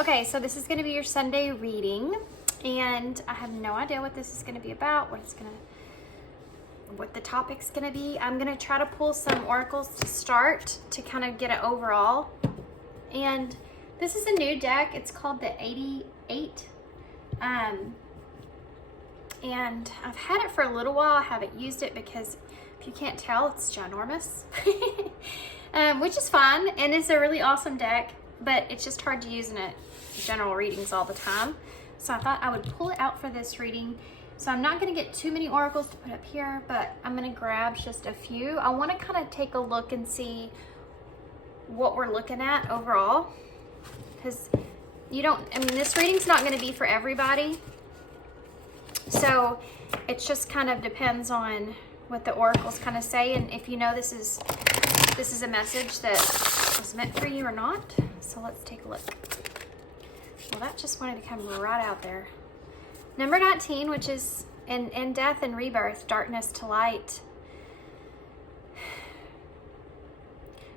Okay, so this is going to be your Sunday reading, and I have no idea what this is going to be about, what the topic's going to be. I'm going to try to pull some oracles to start to kind of get it overall. And this is a new deck. It's called the 88. And I've had it for a little while. I haven't used it because if you can't tell, it's ginormous, which is fun. And it's a really awesome deck, but it's just hard to use in general readings all the time. So I thought I would pull it out for this reading. So I'm not going to get too many oracles to put up here, but I'm going to grab just a few. I want to kind of take a look and see what we're looking at overall, because this reading's not going to be for everybody. So it just kind of depends on what the oracles kind of say, and if you know this is a message that was meant for you or not. So let's take a look. Well, that just wanted to come right out there. Number 19, which is in death and rebirth, darkness to light.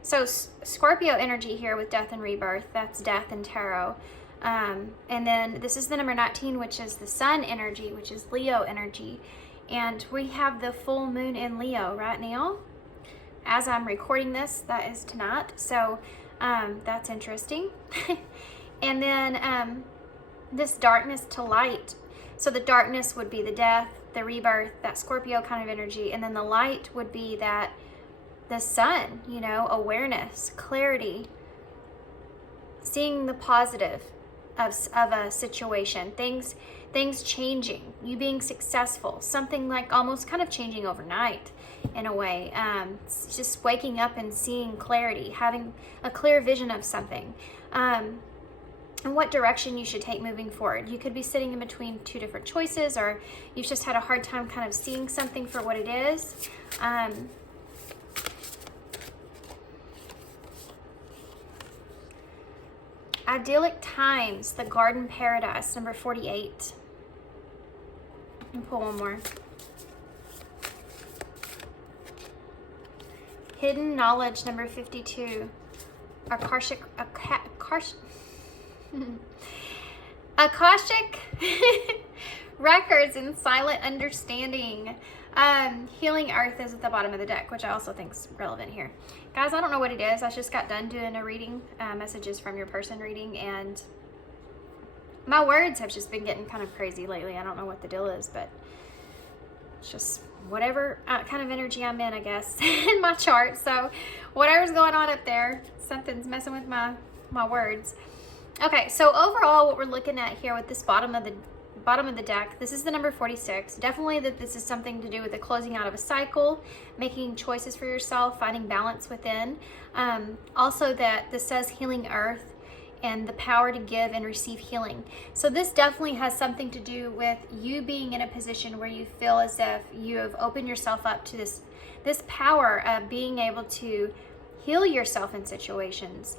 So Scorpio energy here with death and rebirth, that's death and tarot. And then this is the number 19, which is the sun energy, which is Leo energy. And we have the full moon in Leo right now. As I'm recording this, that is tonight. So that's interesting. And then this darkness to light. So the darkness would be the death, the rebirth, that Scorpio kind of energy. And then the light would be that the sun, awareness, clarity, seeing the positive of a situation, things changing, you being successful, something like almost kind of changing overnight in a way. Just waking up and seeing clarity, having a clear vision of something, and what direction you should take moving forward. You could be sitting in between two different choices, or you've just had a hard time kind of seeing something for what it is. Idyllic times, the garden paradise, number 48. And pull one more. Hidden knowledge, number 52. Akashic records and silent understanding. Healing earth is at the bottom of the deck, which I also think is relevant here. Guys, I don't know what it is. I just got done doing a reading, messages from your person reading, and my words have just been getting kind of crazy lately. I don't know what the deal is, but it's just whatever kind of energy I'm in, I guess, in my chart. So whatever's going on up there, something's messing with my words. Okay, so overall what we're looking at here with this bottom of the deck, this is the number 46. Definitely that this is something to do with the closing out of a cycle, making choices for yourself, finding balance within. Also that this says healing earth and the power to give and receive healing. So this definitely has something to do with you being in a position where you feel as if you have opened yourself up to this power of being able to heal yourself in situations.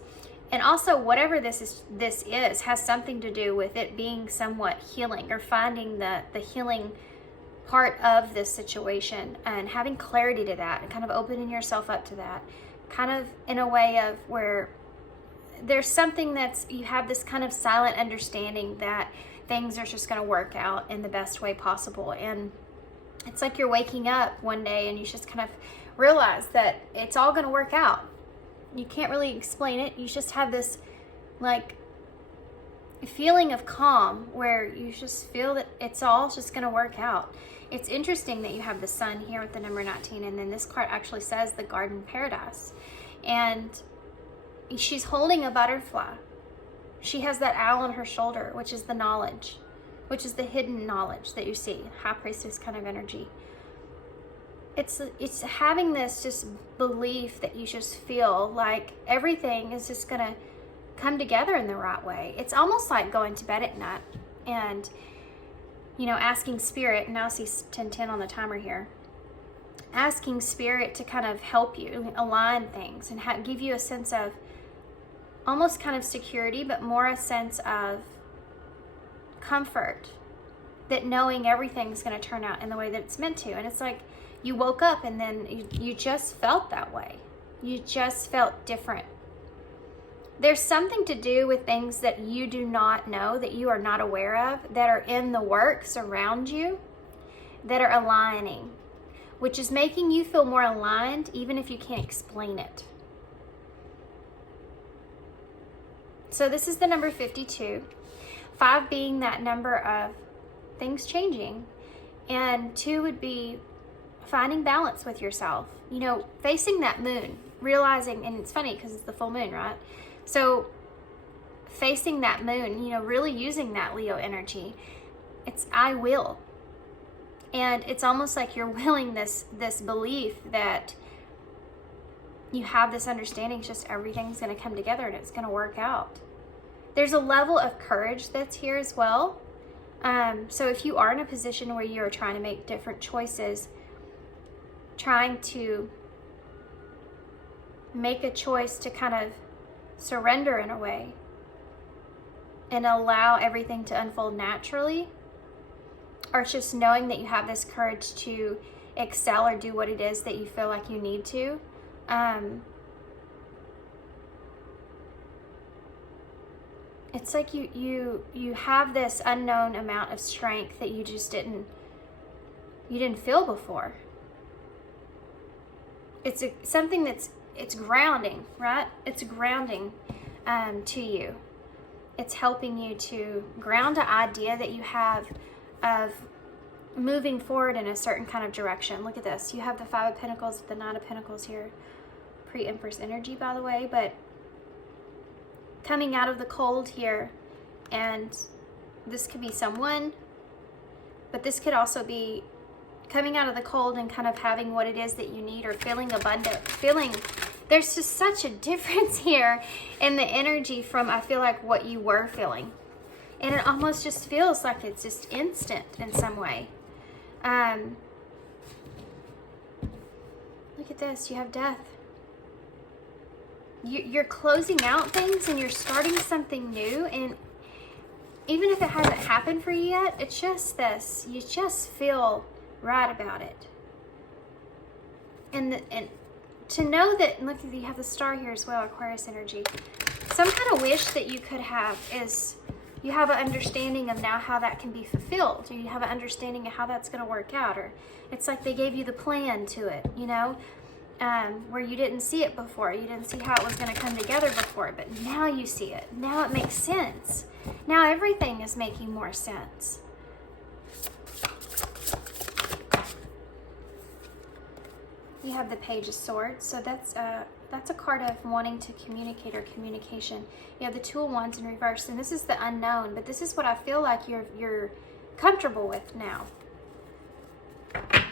And also whatever this is has something to do with it being somewhat healing, or finding the healing part of this situation and having clarity to that and kind of opening yourself up to that, kind of in a way of where there's something you have this kind of silent understanding that things are just going to work out in the best way possible. And it's like you're waking up one day and you just kind of realize that it's all going to work out. You can't really explain it. You just have this like feeling of calm where you just feel that it's all just going to work out. It's interesting that you have the sun here with the number 19, and then this card actually says the garden paradise. And she's holding a butterfly. She has that owl on her shoulder, which is the knowledge, which is the hidden knowledge that you see, high priestess kind of energy. It's having this just belief that you just feel like everything is just gonna come together in the right way. It's almost like going to bed at night and asking spirit, and now I see 10:10 on the timer here, asking spirit to kind of help you align things and give you a sense of almost kind of security, but more a sense of comfort, that knowing everything's going to turn out in the way that it's meant to. And it's like you woke up and then you just felt that way. You just felt different. There's something to do with things that you do not know, that you are not aware of, that are in the works around you, that are aligning, which is making you feel more aligned even if you can't explain it. So this is the number 52. 5 being that number of things changing. And 2 would be finding balance with yourself. You know, facing that moon, realizing, and it's funny because it's the full moon, right? So facing that moon, you know, really using that Leo energy. It's I will. And it's almost like you're willing this belief that you have this understanding, it's just everything's going to come together and it's going to work out. There's a level of courage that's here as well. So if you are in a position where you're trying to make different choices, trying to make a choice to kind of surrender in a way and allow everything to unfold naturally, or it's just knowing that you have this courage to excel or do what it is that you feel like you need to. It's like you have this unknown amount of strength that you just didn't feel before. It's something it's grounding, right? It's grounding to you. It's helping you to ground an idea that you have of moving forward in a certain kind of direction. Look at this. You have the 5 of Pentacles, the 9 of Pentacles here. Pre-Empress energy, by the way, but coming out of the cold here, and this could be someone, but this could also be coming out of the cold and kind of having what it is that you need, or feeling abundant, there's just such a difference here in the energy from, I feel like, what you were feeling. And it almost just feels like it's just instant in some way. Look at this, you have death. You're closing out things and you're starting something new, and even if it hasn't happened for you yet, it's just this. You just feel right about it. And to know that, look, you have the star here as well, Aquarius energy. Some kind of wish that you could have is you have an understanding of now how that can be fulfilled, or you have an understanding of how that's going to work out, or it's like they gave you the plan to it, you know, where you didn't see it before. You didn't see how it was going to come together before, but now you see it. Now it makes sense. Now everything is making more sense. You have the Page of Swords, so that's a card of wanting to communicate or communication. You have the Two of Wands in reverse, and this is the unknown, but this is what I feel like you're comfortable with now,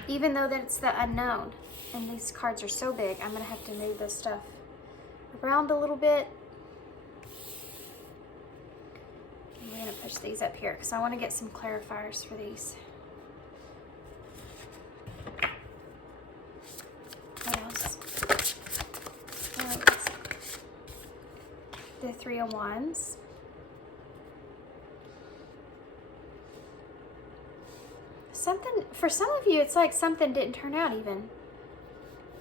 even though that it's the unknown. And these cards are so big, I'm gonna have to move this stuff around a little bit. And we're gonna push these up here because I want to get some clarifiers for these. What else? The Three of Wands. Something, for some of you, it's like something didn't turn out even.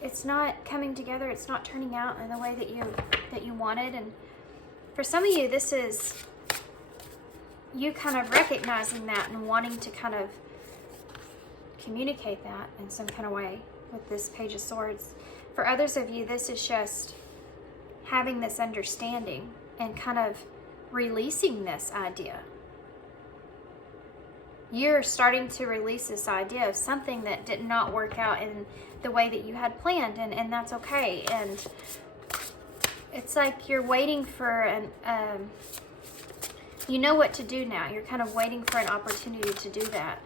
It's not coming together, it's not turning out in the way that you wanted. And for some of you, this is you kind of recognizing that and wanting to kind of communicate that in some kind of way with this Page of Swords. For others of you, this is just having this understanding and kind of releasing this idea. You're starting to release this idea of something that did not work out in the way that you had planned, and that's okay. And it's like you're waiting for you know what to do now. You're kind of waiting for an opportunity to do that.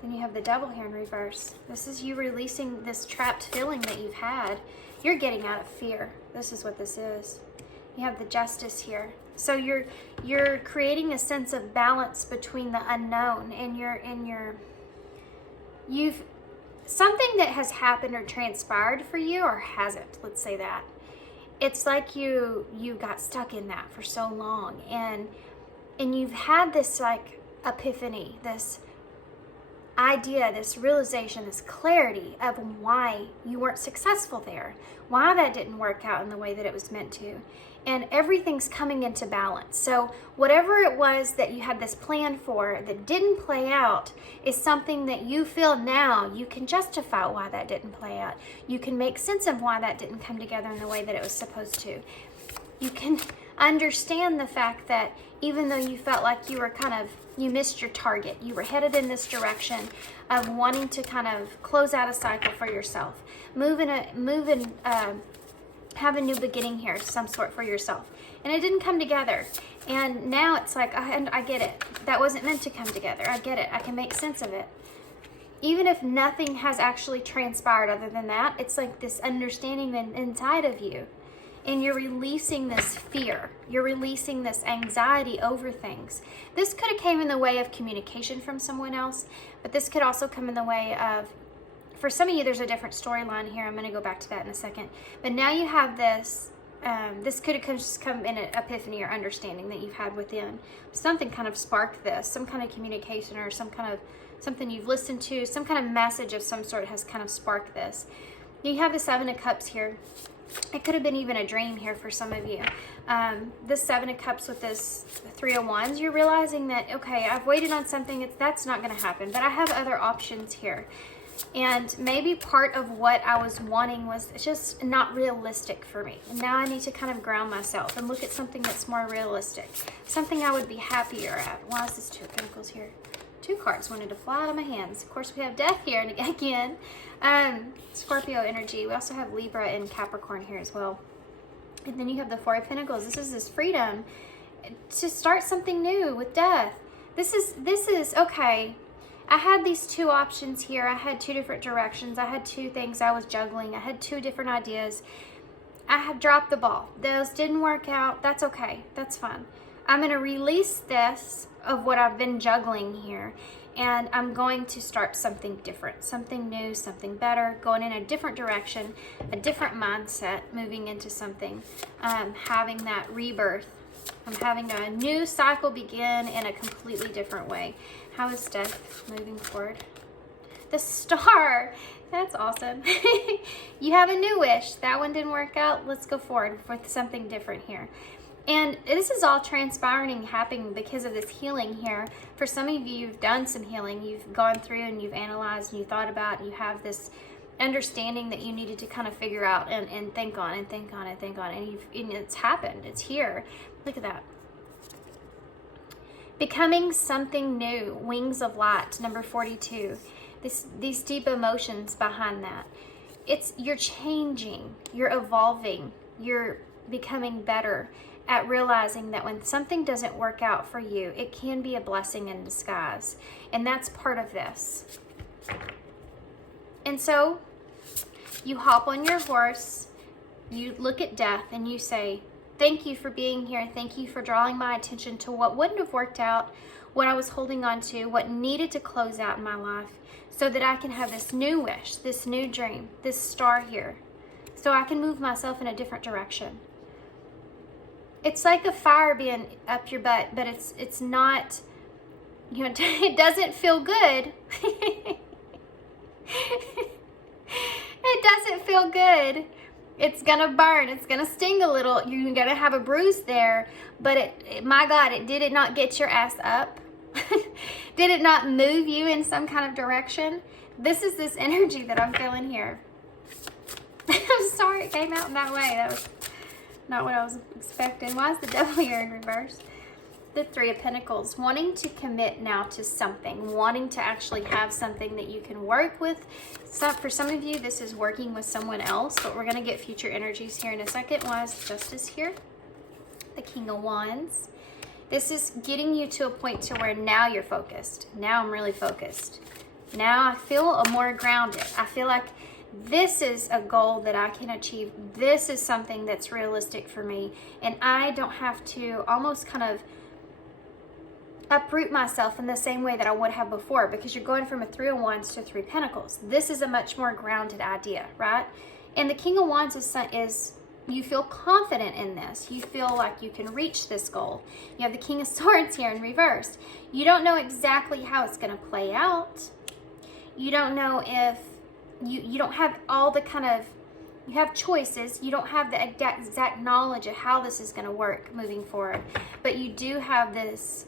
Then you have the Devil here in reverse. This is you releasing this trapped feeling that you've had. You're getting out of fear. This is what this is. You have the Justice here. So you're creating a sense of balance between the unknown and you've something that has happened or transpired for you, or hasn't, let's say that. It's like you got stuck in that for so long, and you've had this like epiphany, this idea, this realization, this clarity of why you weren't successful there, why that didn't work out in the way that it was meant to. And everything's coming into balance. So whatever it was that you had this plan for that didn't play out is something that you feel now you can justify why that didn't play out. You can make sense of why that didn't come together in the way that it was supposed to. You can understand the fact that even though you felt like you were you missed your target, you were headed in this direction of wanting to kind of close out a cycle for yourself, have a new beginning here, some sort for yourself. And it didn't come together. And now it's like, I get it. That wasn't meant to come together. I get it. I can make sense of it. Even if nothing has actually transpired other than that, it's like this understanding inside of you. And you're releasing this fear. You're releasing this anxiety over things. This could have came in the way of communication from someone else, but this could also come in the way of, for some of you, there's a different storyline here. I'm going to go back to that in a second. But now you have this, this could have just come in an epiphany or understanding that you've had within. Something kind of sparked this, some kind of communication or something you've listened to, some kind of message of some sort has kind of sparked this. You have the Seven of Cups here. It could have been even a dream here for some of you. This Seven of Cups with this Three of Wands, you're realizing that, okay, I've waited on something, that's not going to happen, but I have other options here. And maybe part of what I was wanting was just not realistic for me. And now I need to kind of ground myself and look at something that's more realistic. Something I would be happier at. Why is this Two of Pentacles here? Two cards wanted to fly out of my hands. Of course, we have Death here again. Scorpio energy. We also have Libra and Capricorn here as well. And then you have the Four of Pentacles. This is this freedom to start something new with Death. This is okay. I had these two options here. I had two different directions. I had two things I was juggling. I had two different ideas. I have dropped the ball. Those didn't work out. That's okay. That's fine. I'm going to release this of what I've been juggling here, and I'm going to start something different, something new, something better, going in a different direction, a different mindset, moving into something, having that rebirth. I'm having a new cycle begin in a completely different way. How is Death moving forward? The Star. That's awesome. You have a new wish. That one didn't work out. Let's go forward with something different here. And this is all transpiring, happening because of this healing here. For some of you, you've done some healing. You've gone through and you've analyzed and you thought about, and you have this understanding that you needed to kind of figure out and think on and think on and think on. And it's happened. It's here. Look at that. Becoming something new. Wings of Light, number 42. These deep emotions behind that. You're changing. You're evolving. You're becoming better at realizing that when something doesn't work out for you, it can be a blessing in disguise. And that's part of this. And so you hop on your horse, you look at Death, and you say, thank you for being here. Thank you for drawing my attention to what wouldn't have worked out, what I was holding on to, what needed to close out in my life, so that I can have this new wish, this new dream, this star here, so I can move myself in a different direction. It's like a fire being up your butt, but it's not, you know, it doesn't feel good. It doesn't feel good. It's gonna burn. It's gonna sting a little. You're gonna have a bruise there, but my God, did it not get your ass up? Did it not move you in some kind of direction? This is this energy that I'm feeling here. I'm sorry it came out in that way. That was not what I was expecting. Why is the Devil here in reverse? The Three of Pentacles, wanting to commit now to something, wanting to actually have something that you can work with. So for some of you, this is working with someone else, but we're going to get future energies here in a second. Why is Justice here? The King of Wands. This is getting you to a point to where now you're focused. Now I'm really focused. Now I feel more grounded. I feel like this is a goal that I can achieve. This is something that's realistic for me. And I don't have to almost kind of uproot myself in the same way that I would have before, because you're going from a Three of Wands to Three of Pentacles. This is a much more grounded idea, right? And the King of Wands is you feel confident in this. You feel like you can reach this goal. You have the King of Swords here in reverse. You don't know exactly how it's going to play out, You don't know if you don't have all the kind of, you have choices. You don't have the exact knowledge of how this is going to work moving forward. But you do have this,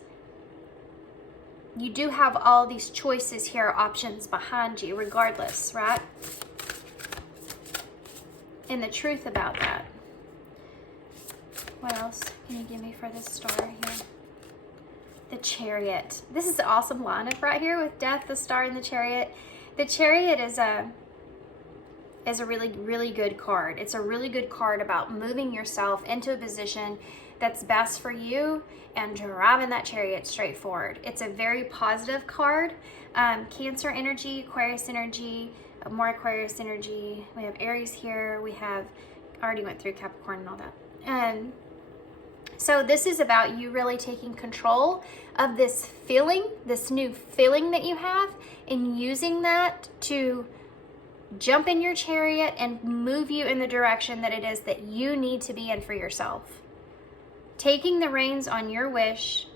you do have all these choices here, options behind you regardless, right? And the truth about that. What else can you give me for this star here? The Chariot. This is an awesome lineup right here with Death, the Star, and the Chariot. The Chariot is a really, really good card. It's a really good card about moving yourself into a position that's best for you and driving that chariot straight forward. It's a very positive card. Cancer energy, Aquarius energy, more Aquarius energy. We have Aries here. We have, already went through Capricorn and all that. So this is about you really taking control of this feeling, this new feeling that you have, and using that to jump in your chariot and move you in the direction that it is that you need to be in for yourself. Taking the reins on your wish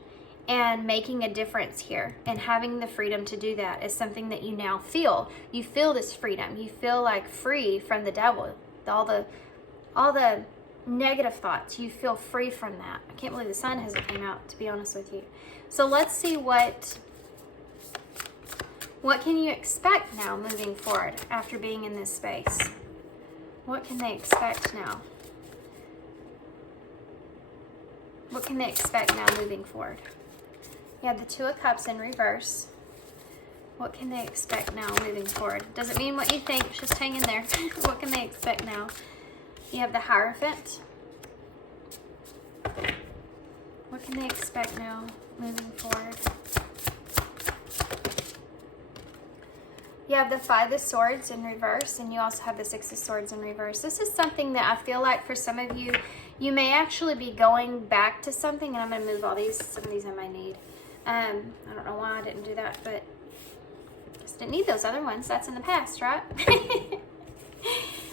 and making a difference here and having the freedom to do that is something that you now feel. You feel this freedom. You feel like free from the devil. All the negative thoughts, you feel free from that. I can't believe the sun hasn't came out, to be honest with you. So let's see what can you expect now moving forward after being in this space? What can they expect now? What can they expect now moving forward? You have the Two of Cups in reverse. What can they expect now moving forward? Doesn't mean what you think, just hang in there. What can they expect now? You have the Hierophant. What can they expect now moving forward? You have the Five of Swords in reverse, and you also have the Six of Swords in reverse. This is something that I feel like for some of you, you may actually be going back to something, and I'm going to move all these. Some of these I might need. I don't know why I didn't do that, but just didn't need those other ones. That's in the past, right?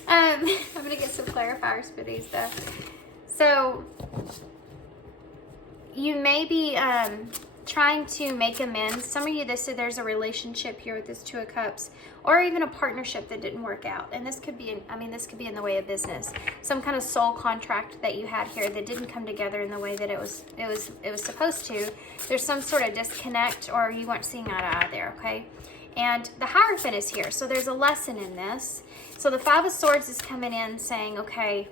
I'm going to get some clarifiers for these, though. So, you may be trying to make amends. Some of you, there's a relationship here with this Two of Cups, or even a partnership that didn't work out. And this could be, this could be in the way of business. Some kind of soul contract that you had here that didn't come together in the way that it was supposed to. There's some sort of disconnect, or you weren't seeing eye to eye there, okay? And the Hierophant is here, so there's a lesson in this. So the Five of Swords is coming in saying, okay,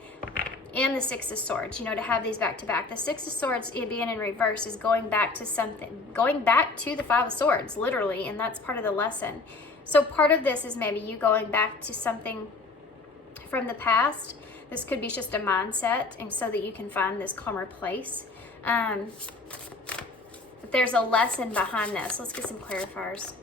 and the Six of Swords, to have these back to back. The Six of Swords, it being in reverse, is going back to something, going back to the Five of Swords, literally, and that's part of the lesson. So part of this is maybe you going back to something from the past. This could be just a mindset, and so that you can find this calmer place. But there's a lesson behind this. Let's get some clarifiers.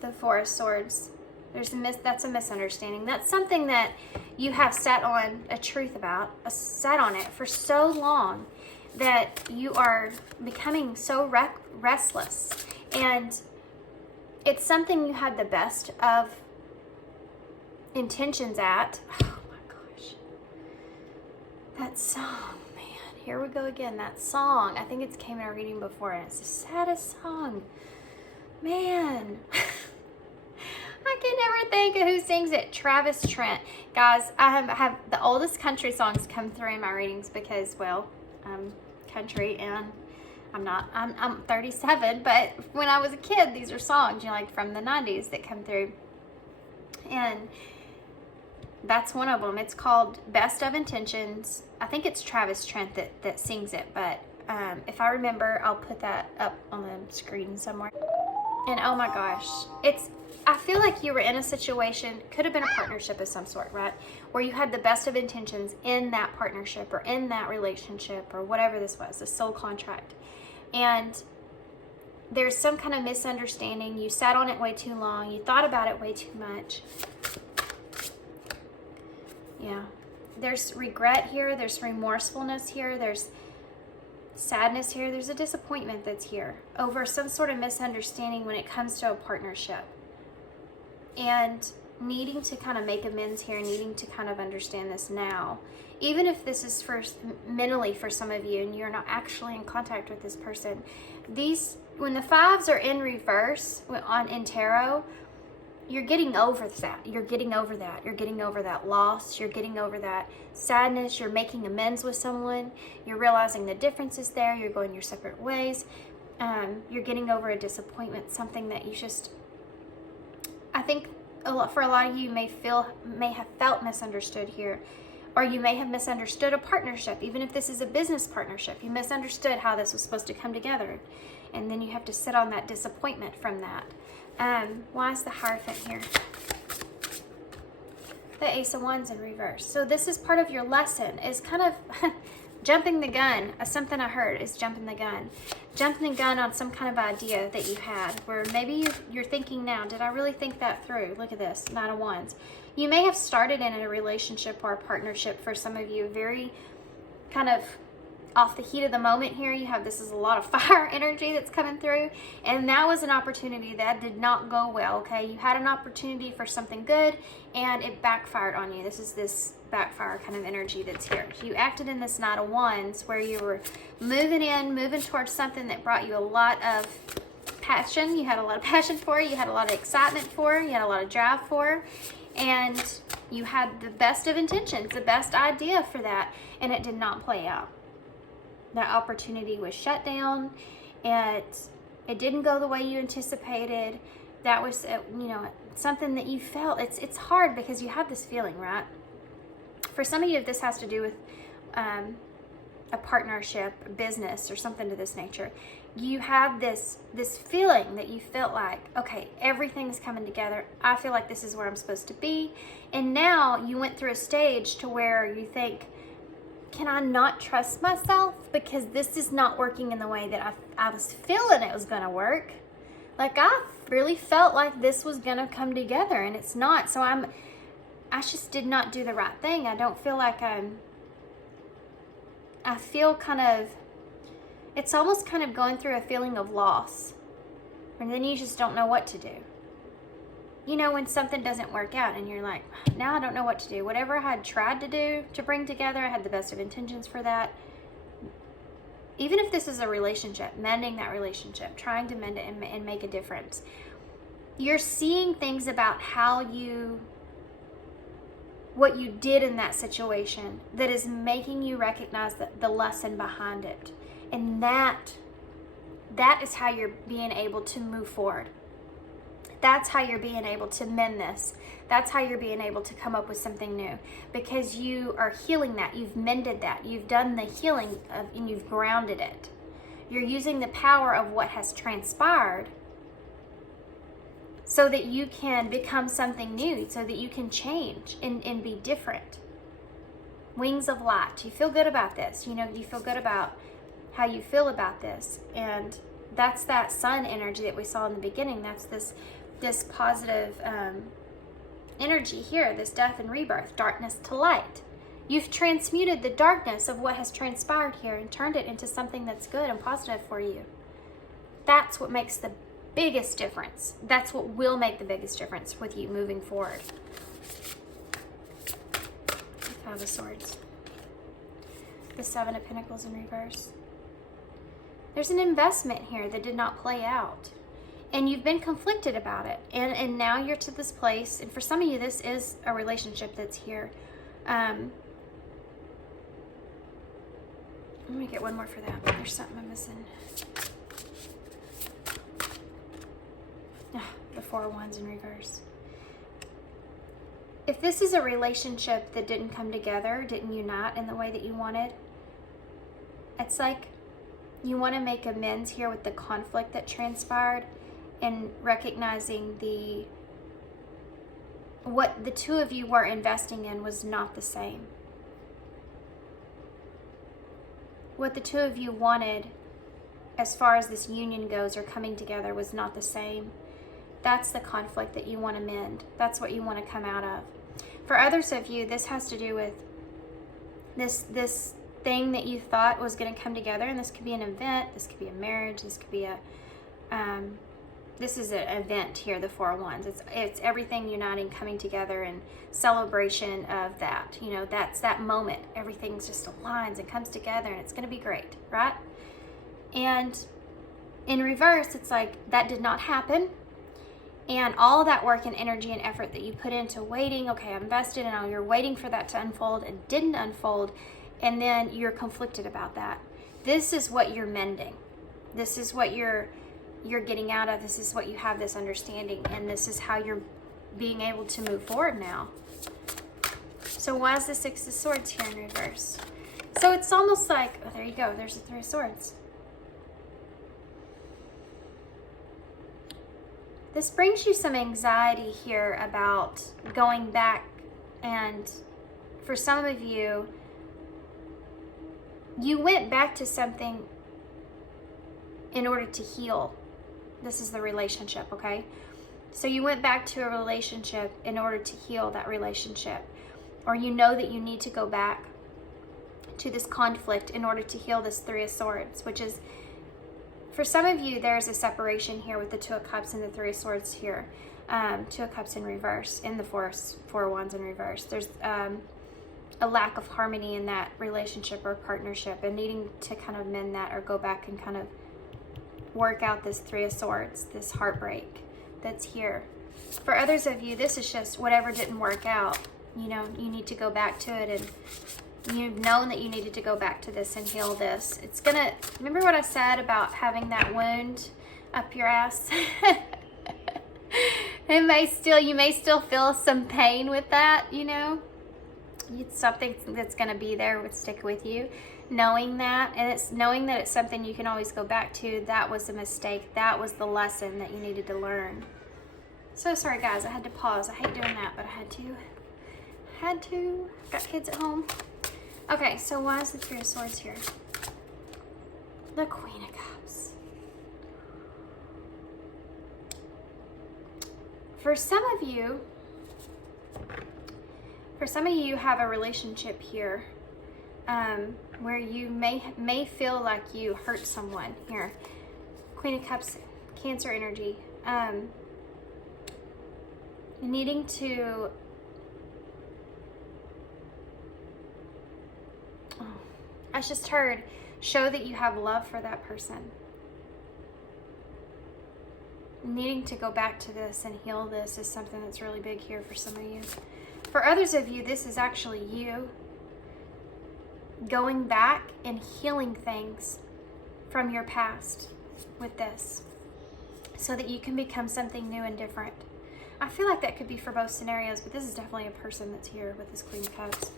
The Four of Swords. That's a misunderstanding. That's something that you have sat on a truth about, sat on it for so long that you are becoming so restless. And it's something you had the best of intentions at. Oh my gosh. That song, man. Here we go again. That song. I think it's came in our reading before, and it's the saddest song. Man. I can never think of who sings it. Travis Trent. Guys, I have the oldest country songs come through in my readings because, well, I'm country and I'm 37, but when I was a kid, these are songs, like from the 90s that come through. And that's one of them. It's called Best of Intentions. I think it's Travis Trent that sings it, but if I remember, I'll put that up on the screen somewhere. And oh my gosh, I feel like you were in a situation, could have been a partnership of some sort, right? Where you had the best of intentions in that partnership or in that relationship or whatever this was, a soul contract. And there's some kind of misunderstanding. You sat on it way too long. You thought about it way too much. Yeah. There's regret here. There's remorsefulness here. There's sadness here. There's a disappointment that's here over some sort of misunderstanding when it comes to a partnership. And needing to kind of make amends here, needing to kind of understand this now. Even if this is mentally for some of you and you're not actually in contact with this person. When the fives are in reverse in tarot, you're getting over that. You're getting over that. You're getting over that loss. You're getting over that sadness. You're making amends with someone. You're realizing the difference is there. You're going your separate ways. You're getting over a disappointment, something that you just, I think for a lot of you may have felt misunderstood here, or you may have misunderstood a partnership. Even if this is a business partnership, you misunderstood how this was supposed to come together, and then you have to sit on that disappointment from that. Why is the Hierophant here? The Ace of Wands in reverse. So this is part of your lesson, is kind of jumping the gun. Something I heard is jumping the gun. Jumping the gun on some kind of idea that you had, where maybe you're thinking now, did I really think that through? Look at this, Nine of Wands. You may have started in a relationship or a partnership, for some of you, very kind of off the heat of the moment here. You have, this is a lot of fire energy that's coming through, and that was an opportunity that did not go well. Okay, you had an opportunity for something good and it backfired on you. This is this backfire kind of energy that's here. You acted in this Knight of Wands, where you were moving towards something that brought you a lot of passion. You had a lot of passion for it. You had a lot of excitement for it. You had a lot of drive for it, and you had the best of intentions, the best idea for that, and it did not play out. That opportunity was shut down. It didn't go the way you anticipated. That was, something that you felt. It's hard because you have this feeling, right? For some of you, if this has to do with a partnership, business, or something to this nature, you have this feeling that you felt like, okay, everything's coming together. I feel like this is where I'm supposed to be. And now you went through a stage to where you think, can I not trust myself? Because this is not working in the way that I was feeling it was going to work. Like, I really felt like this was going to come together, and it's not. So I just did not do the right thing. I don't feel like I feel kind of, it's almost kind of going through a feeling of loss. And then you just don't know what to do. You know, when something doesn't work out and you're like, now I don't know what to do. Whatever I had tried to do to bring together, I had the best of intentions for that. Even if this is a relationship, mending that relationship, trying to mend it and make a difference. You're seeing things about what you did in that situation that is making you recognize the lesson behind it. And that is how you're being able to move forward. That's how you're being able to mend this. That's how you're being able to come up with something new, because you are healing that. You've mended that. You've done the healing and you've grounded it. You're using the power of what has transpired so that you can become something new, so that you can change and be different. Wings of light. You feel good about this. You feel good about how you feel about this. And that's that sun energy that we saw in the beginning. That's this positive energy here, this death and rebirth, darkness to light. You've transmuted the darkness of what has transpired here and turned it into something that's good and positive for you. That's what makes the biggest difference. That's what will make the biggest difference with you moving forward. Five of Swords. The Seven of Pentacles in reverse. There's an investment here that did not play out. And you've been conflicted about it. And now you're to this place. And for some of you, this is a relationship that's here. Let me get one more for that. There's something I'm missing. The Four of Wands in reverse. If this is a relationship that didn't come together, didn't unite in the way that you wanted, it's like you want to make amends here with the conflict that transpired, and recognizing what the two of you were investing in was not the same. What the two of you wanted as far as this union goes, or coming together, was not the same. That's the conflict that you want to mend. That's what you want to come out of. For others of you, this has to do with this thing that you thought was going to come together, and this could be an event, this could be a marriage, this could be this is an event here, the Four of Wands. It's everything uniting, coming together, and celebration of that. That's that moment. Everything's just aligns and comes together, and it's going to be great, right? And in reverse, it's like that did not happen. And all that work and energy and effort that you put into waiting, okay, I'm invested, and now you're waiting for that to unfold and didn't unfold, and then you're conflicted about that. This is what you're mending. This is what you're getting out of. This is what you have this understanding, and this is how you're being able to move forward now. So why is the Six of Swords here in reverse? So it's almost like, oh, there you go, there's the Three of Swords. This brings you some anxiety here about going back, and for some of you, you went back to something in order to heal. This is the relationship, okay? So you went back to a relationship in order to heal that relationship. Or you know that you need to go back to this conflict in order to heal this Three of Swords, which is, for some of you, there's a separation here with the Two of Cups and the Three of Swords here. Two of Cups in reverse, and the Four of Wands in reverse. There's a lack of harmony in that relationship or partnership, and needing to kind of mend that or go back and kind of work out this Three of Swords, this heartbreak that's here. For others of you, this is just whatever didn't work out. You know, you need to go back to it, and you've known that you needed to go back to this and heal this. It's gonna, remember what I said about having that wound up your ass? You may still feel some pain with that, you know? It's something that's gonna be there, would stick with you. Knowing that, and it's knowing that it's something you can always go back to. That was a mistake. That was the lesson that you needed to learn. So sorry guys, I had to pause. I hate doing that, but I had to. Got kids at home. Okay, so why is the Three of Swords here? The Queen of Cups. For some of you have a relationship here where you may feel like you hurt someone here. Queen of Cups, Cancer energy. Needing to I just heard, show that you have love for that person. Needing to go back to this and heal this is something that's really big here for some of you. For others of you, this is actually you going back and healing things from your past with this, so that you can become something new and different. I feel like that could be for both scenarios, but this is definitely a person that's here with this Queen of Cups.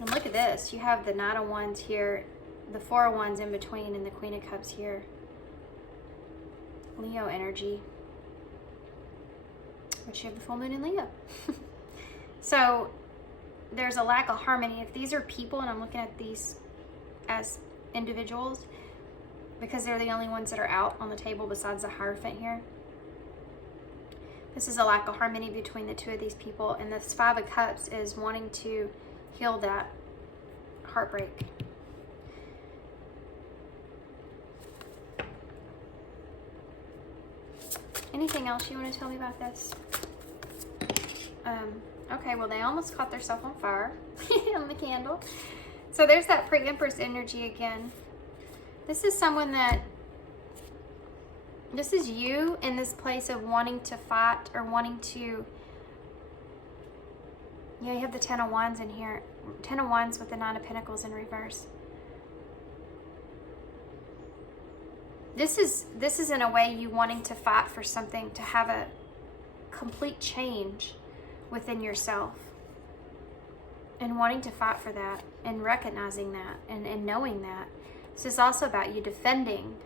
And look at this. You have the Knight of Wands here, the Four of Wands in between, and the Queen of Cups here. Leo energy. Which you have the full moon in Leo. So there's a lack of harmony. If these are people, and I'm looking at these as individuals, because they're the only ones that are out on the table besides the Hierophant here. This is a lack of harmony between the two of these people, and this Five of Cups is wanting to heal that heartbreak. Anything else you want to tell me about this? Okay, well, they almost caught themselves on fire on the candle. So there's that pre-Empress energy again. This is someone that, this is you in this place of wanting to fight or wanting to, yeah, you have the Ten of Wands in here. Ten of Wands with the Nine of Pentacles in reverse. This is in a way you wanting to fight for something, to have a complete change within yourself. And wanting to fight for that and recognizing that and knowing that. This is also about you defending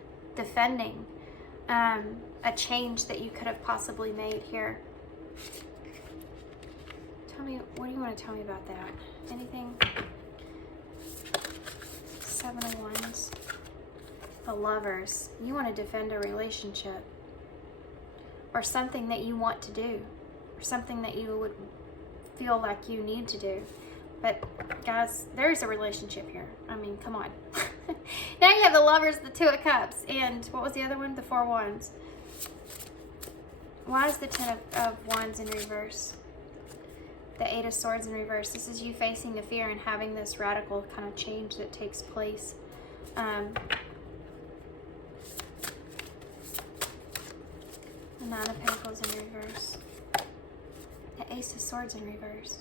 a change that you could have possibly made here. Tell me, what do you want to tell me about that? Anything? Seven of Wands. The Lovers. You want to defend a relationship or something that you want to do or something that you would feel like you need to do. But guys, there's a relationship here. I mean, come on. Now you have the Lovers, the Two of Cups, and what was the other one? The Four of Wands. Why is the Ten of Wands in reverse? The Eight of Swords in reverse. This is you facing the fear and having this radical kind of change that takes place. Nine of Pentacles in reverse. The Ace of Swords in reverse.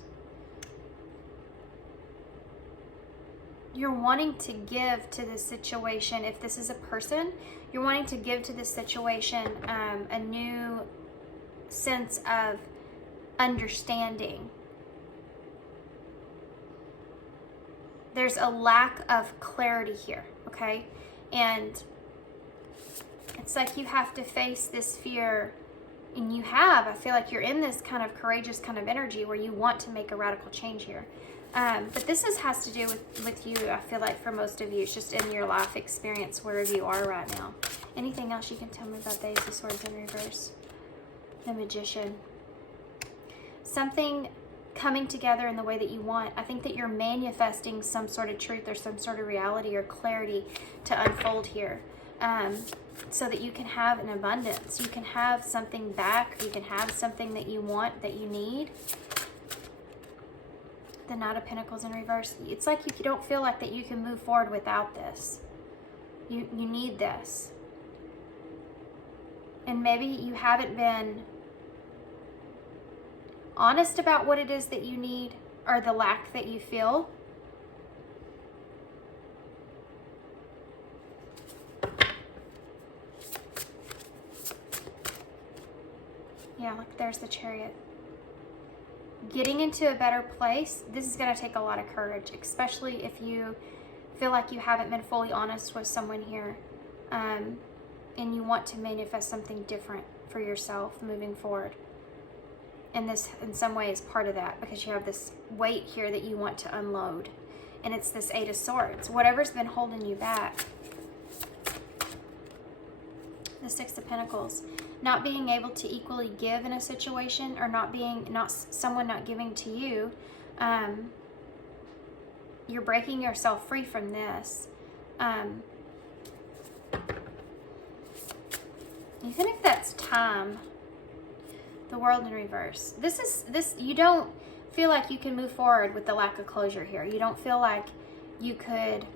You're wanting to give to this situation. If this is a person, you're wanting to give to this situation a new sense of understanding. There's a lack of clarity here, okay? And it's like you have to face this fear, and I feel like you're in this kind of courageous kind of energy where you want to make a radical change here. But this has to do with you, I feel like, for most of you. It's just in your life experience, wherever you are right now. Anything else you can tell me about the Ace of Swords in reverse? The Magician. Something coming together in the way that you want. I think that you're manifesting some sort of truth or some sort of reality or clarity to unfold here. So that you can have an abundance. You can have something back. You can have something that you want, that you need. The Knight of Pentacles in reverse. It's like you don't feel like that you can move forward without this. You need this. And maybe you haven't been honest about what it is that you need or the lack that you feel. Yeah, look, there's the Chariot. Getting into a better place, this is going to take a lot of courage, especially if you feel like you haven't been fully honest with someone here, and you want to manifest something different for yourself moving forward. And this, in some way, is part of that, because you have this weight here that you want to unload. And it's this Eight of Swords. Whatever's been holding you back. The Six of Pentacles. Not being able to equally give in a situation, or someone not giving to you. You're breaking yourself free from this. Even if that's time. The World in reverse. You don't feel like you can move forward with the lack of closure here. You don't feel like you don't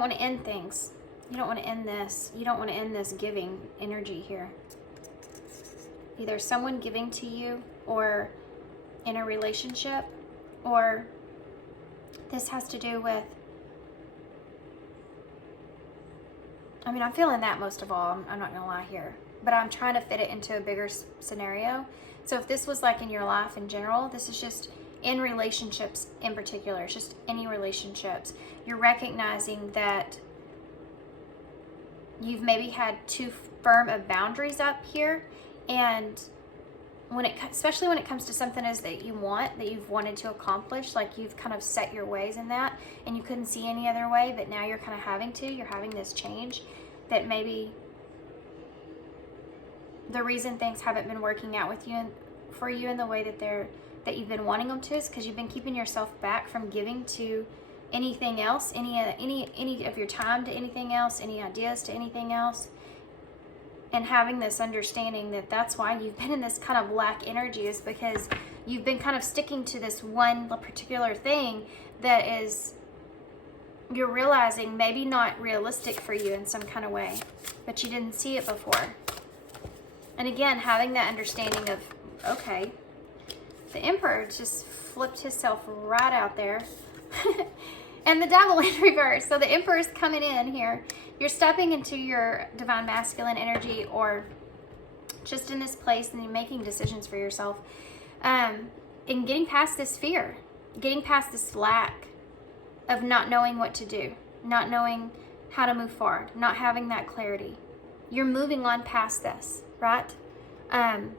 want to end things. You don't want to end this. You don't want to end this giving energy here. Either someone giving to you, or in a relationship, or this has to do with, I mean, I'm feeling that most of all. I'm not going to lie here. But I'm trying to fit it into a bigger scenario. So if this was like in your life in general, this is just in relationships in particular. It's just any relationships. You're recognizing that you've maybe had too firm of boundaries up here, and especially when it comes to something that you want, that you've wanted to accomplish, like you've kind of set your ways in that, and you couldn't see any other way, but now you're kind of you're having this change, that maybe the reason things haven't been working out with you and for you in the way that you've been wanting them to is because you've been keeping yourself back from giving to anything else, any of your time to anything else, any ideas to anything else, and having this understanding that that's why you've been in this kind of lack energy, is because you've been kind of sticking to this one particular thing that is, you're realizing maybe not realistic for you in some kind of way, but you didn't see it before. And again, having that understanding of, okay, the Emperor just flipped himself right out there. And the Devil in reverse. So the Emperor's coming in here. You're stepping into your divine masculine energy, or just in this place, and you're making decisions for yourself. And getting past this fear. Getting past this lack of not knowing what to do. Not knowing how to move forward. Not having that clarity. You're moving on past this, right? And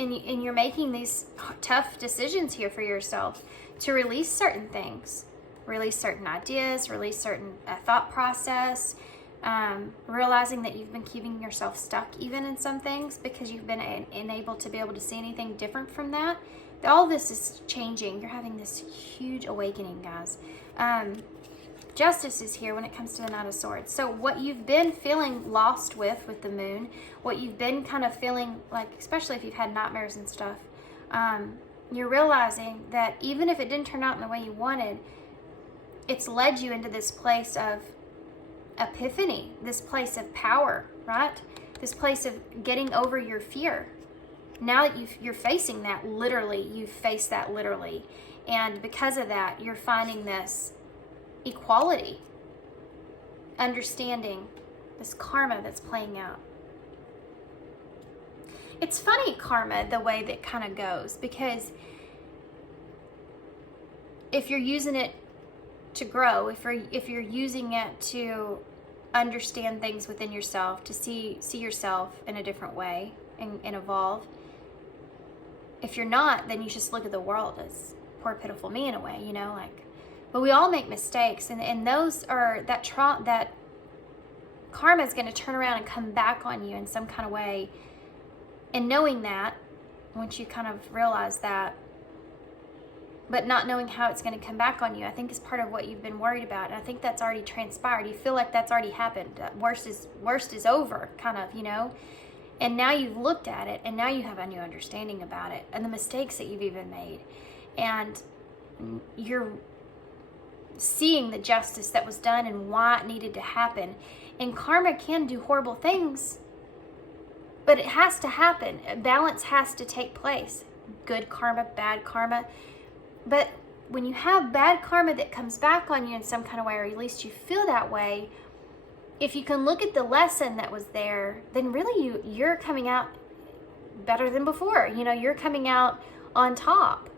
you're making these tough decisions here for yourself to release certain things, release certain ideas, release certain thought process, realizing that you've been keeping yourself stuck even in some things because you've been unable to be able to see anything different from that. All this is changing. You're having this huge awakening, guys. Justice is here when it comes to the Knight of Swords. So what you've been feeling lost with the moon, what you've been kind of feeling like, especially if you've had nightmares and stuff, you're realizing that even if it didn't turn out in the way you wanted, it's led you into this place of epiphany, this place of power, right? this place of getting over your fear. Now that you're facing that literally, you've faced that literally. And because of that, you're finding this equality, understanding this karma that's playing out. It's funny, karma, the way that kind of goes, because if you're using it to grow, if you're using it to understand things within yourself, to see yourself in a different way and evolve. If you're not, then you just look at the world as poor pitiful me in a way, you know, like, but we all make mistakes, and those are that karma is going to turn around and come back on you in some kind of way. And knowing that, once you kind of realize that, but not knowing how it's going to come back on you, I think is part of what you've been worried about. And I think that's already transpired. You feel like that's already happened. Worst is over, kind of, you know. And now you've looked at it, and now you have a new understanding about it and the mistakes that you've even made. And you're seeing the justice that was done and why it needed to happen. And karma can do horrible things, but it has to happen. Balance has to take place. Good karma, bad karma. But when you have bad karma that comes back on you in some kind of way, or at least you feel that way, if you can look at the lesson that was there, then really you're coming out better than before. You know, you're coming out on top.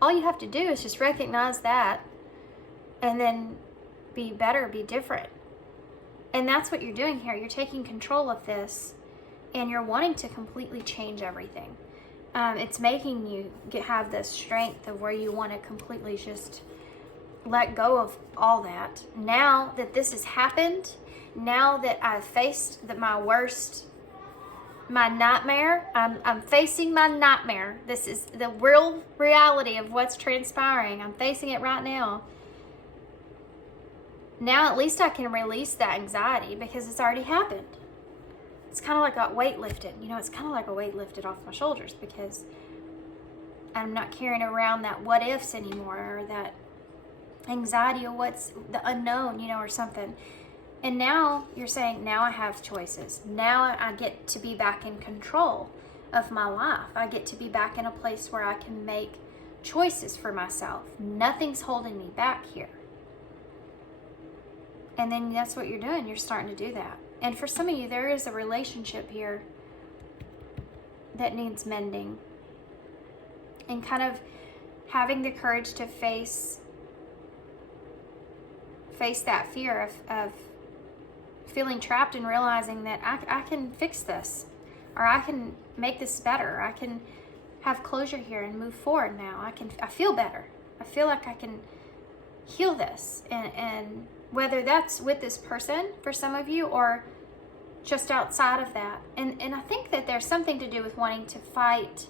All you have to do is just recognize that and then be better, be different. And that's what you're doing here. You're taking control of this, and you're wanting to completely change everything. It's making you have the strength of where you want to completely just let go of all that. Now that this has happened, now that I've faced my nightmare, I'm facing my nightmare. This is the real reality of what's transpiring. I'm facing it right now. Now at least I can release that anxiety because it's already happened. It's kind of like a weight lifted. You know, it's kind of like a weight lifted off my shoulders because I'm not carrying around that what ifs anymore, or that anxiety of what's the unknown, you know, or something. And now you're saying, now I have choices. Now I get to be back in control of my life. I get to be back in a place where I can make choices for myself. Nothing's holding me back here. And then that's what you're doing. You're starting to do that. And for some of you, there is a relationship here that needs mending. And kind of having the courage to face that fear of feeling trapped and realizing that I can fix this, or I can make this better. I can have closure here and move forward now. I feel better. I feel like I can heal this. And whether that's with this person for some of you, or just outside of that. And I think that there's something to do with wanting to fight.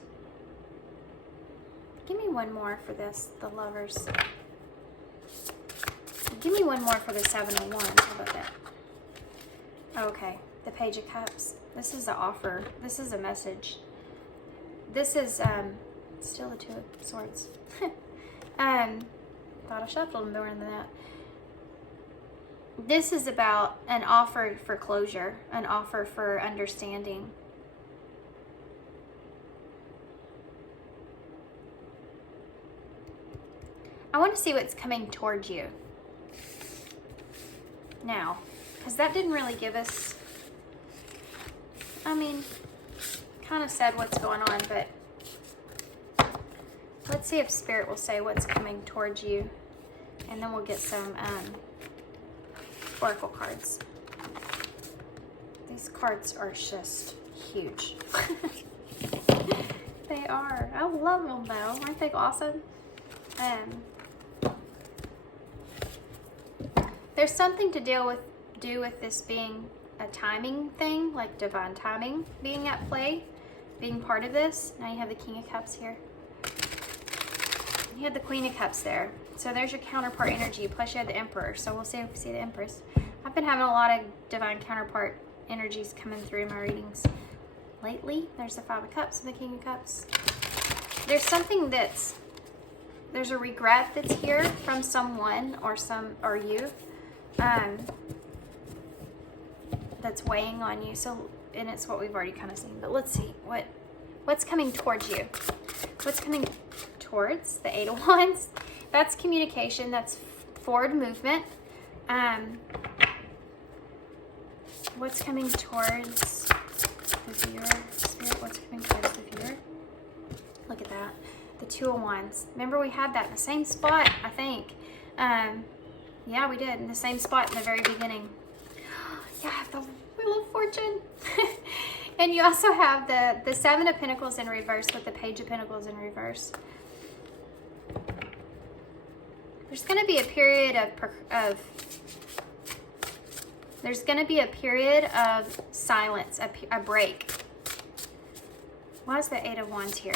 Give me one more for this, the Lovers. Give me one more for the 7 of Wands. How about that? Okay, the Page of Cups. This is an offer. This is a message. This is still the 2 of Swords. Thought I shuffled more than that. This is about an offer for closure, an offer for understanding. I want to see what's coming towards you now, because that didn't really give us, I mean, kind of said what's going on, but let's see if Spirit will say what's coming towards you, and then we'll get some Oracle cards. These cards are just huge. They are. I love them though. Aren't they awesome? There's something to do with this being a timing thing, like divine timing being at play, being part of this. Now you have the King of Cups here. You had the Queen of Cups there. So there's your counterpart energy, plus you had the Emperor. So we'll see if we see the Empress. I've been having a lot of divine counterpart energies coming through in my readings lately. There's the 5 of Cups and the King of Cups. There's something there's a regret that's here from someone or you. that's weighing on you. So, and it's what we've already kind of seen, but let's see what's coming towards you. What's coming towards the Eight of Wands? That's communication, that's forward movement. What's coming towards the viewer? Spirit, what's coming towards the viewer? Look at that. The Two of Wands. Remember we had that in the same spot, I think. Yeah, we did. In the same spot in the very beginning. Yeah, I have the Wheel of Fortune. And you also have the Seven of Pentacles in reverse with the Page of Pentacles in reverse. There's going to be a period there's going to be a period of silence, a break. Why is the Eight of Wands here?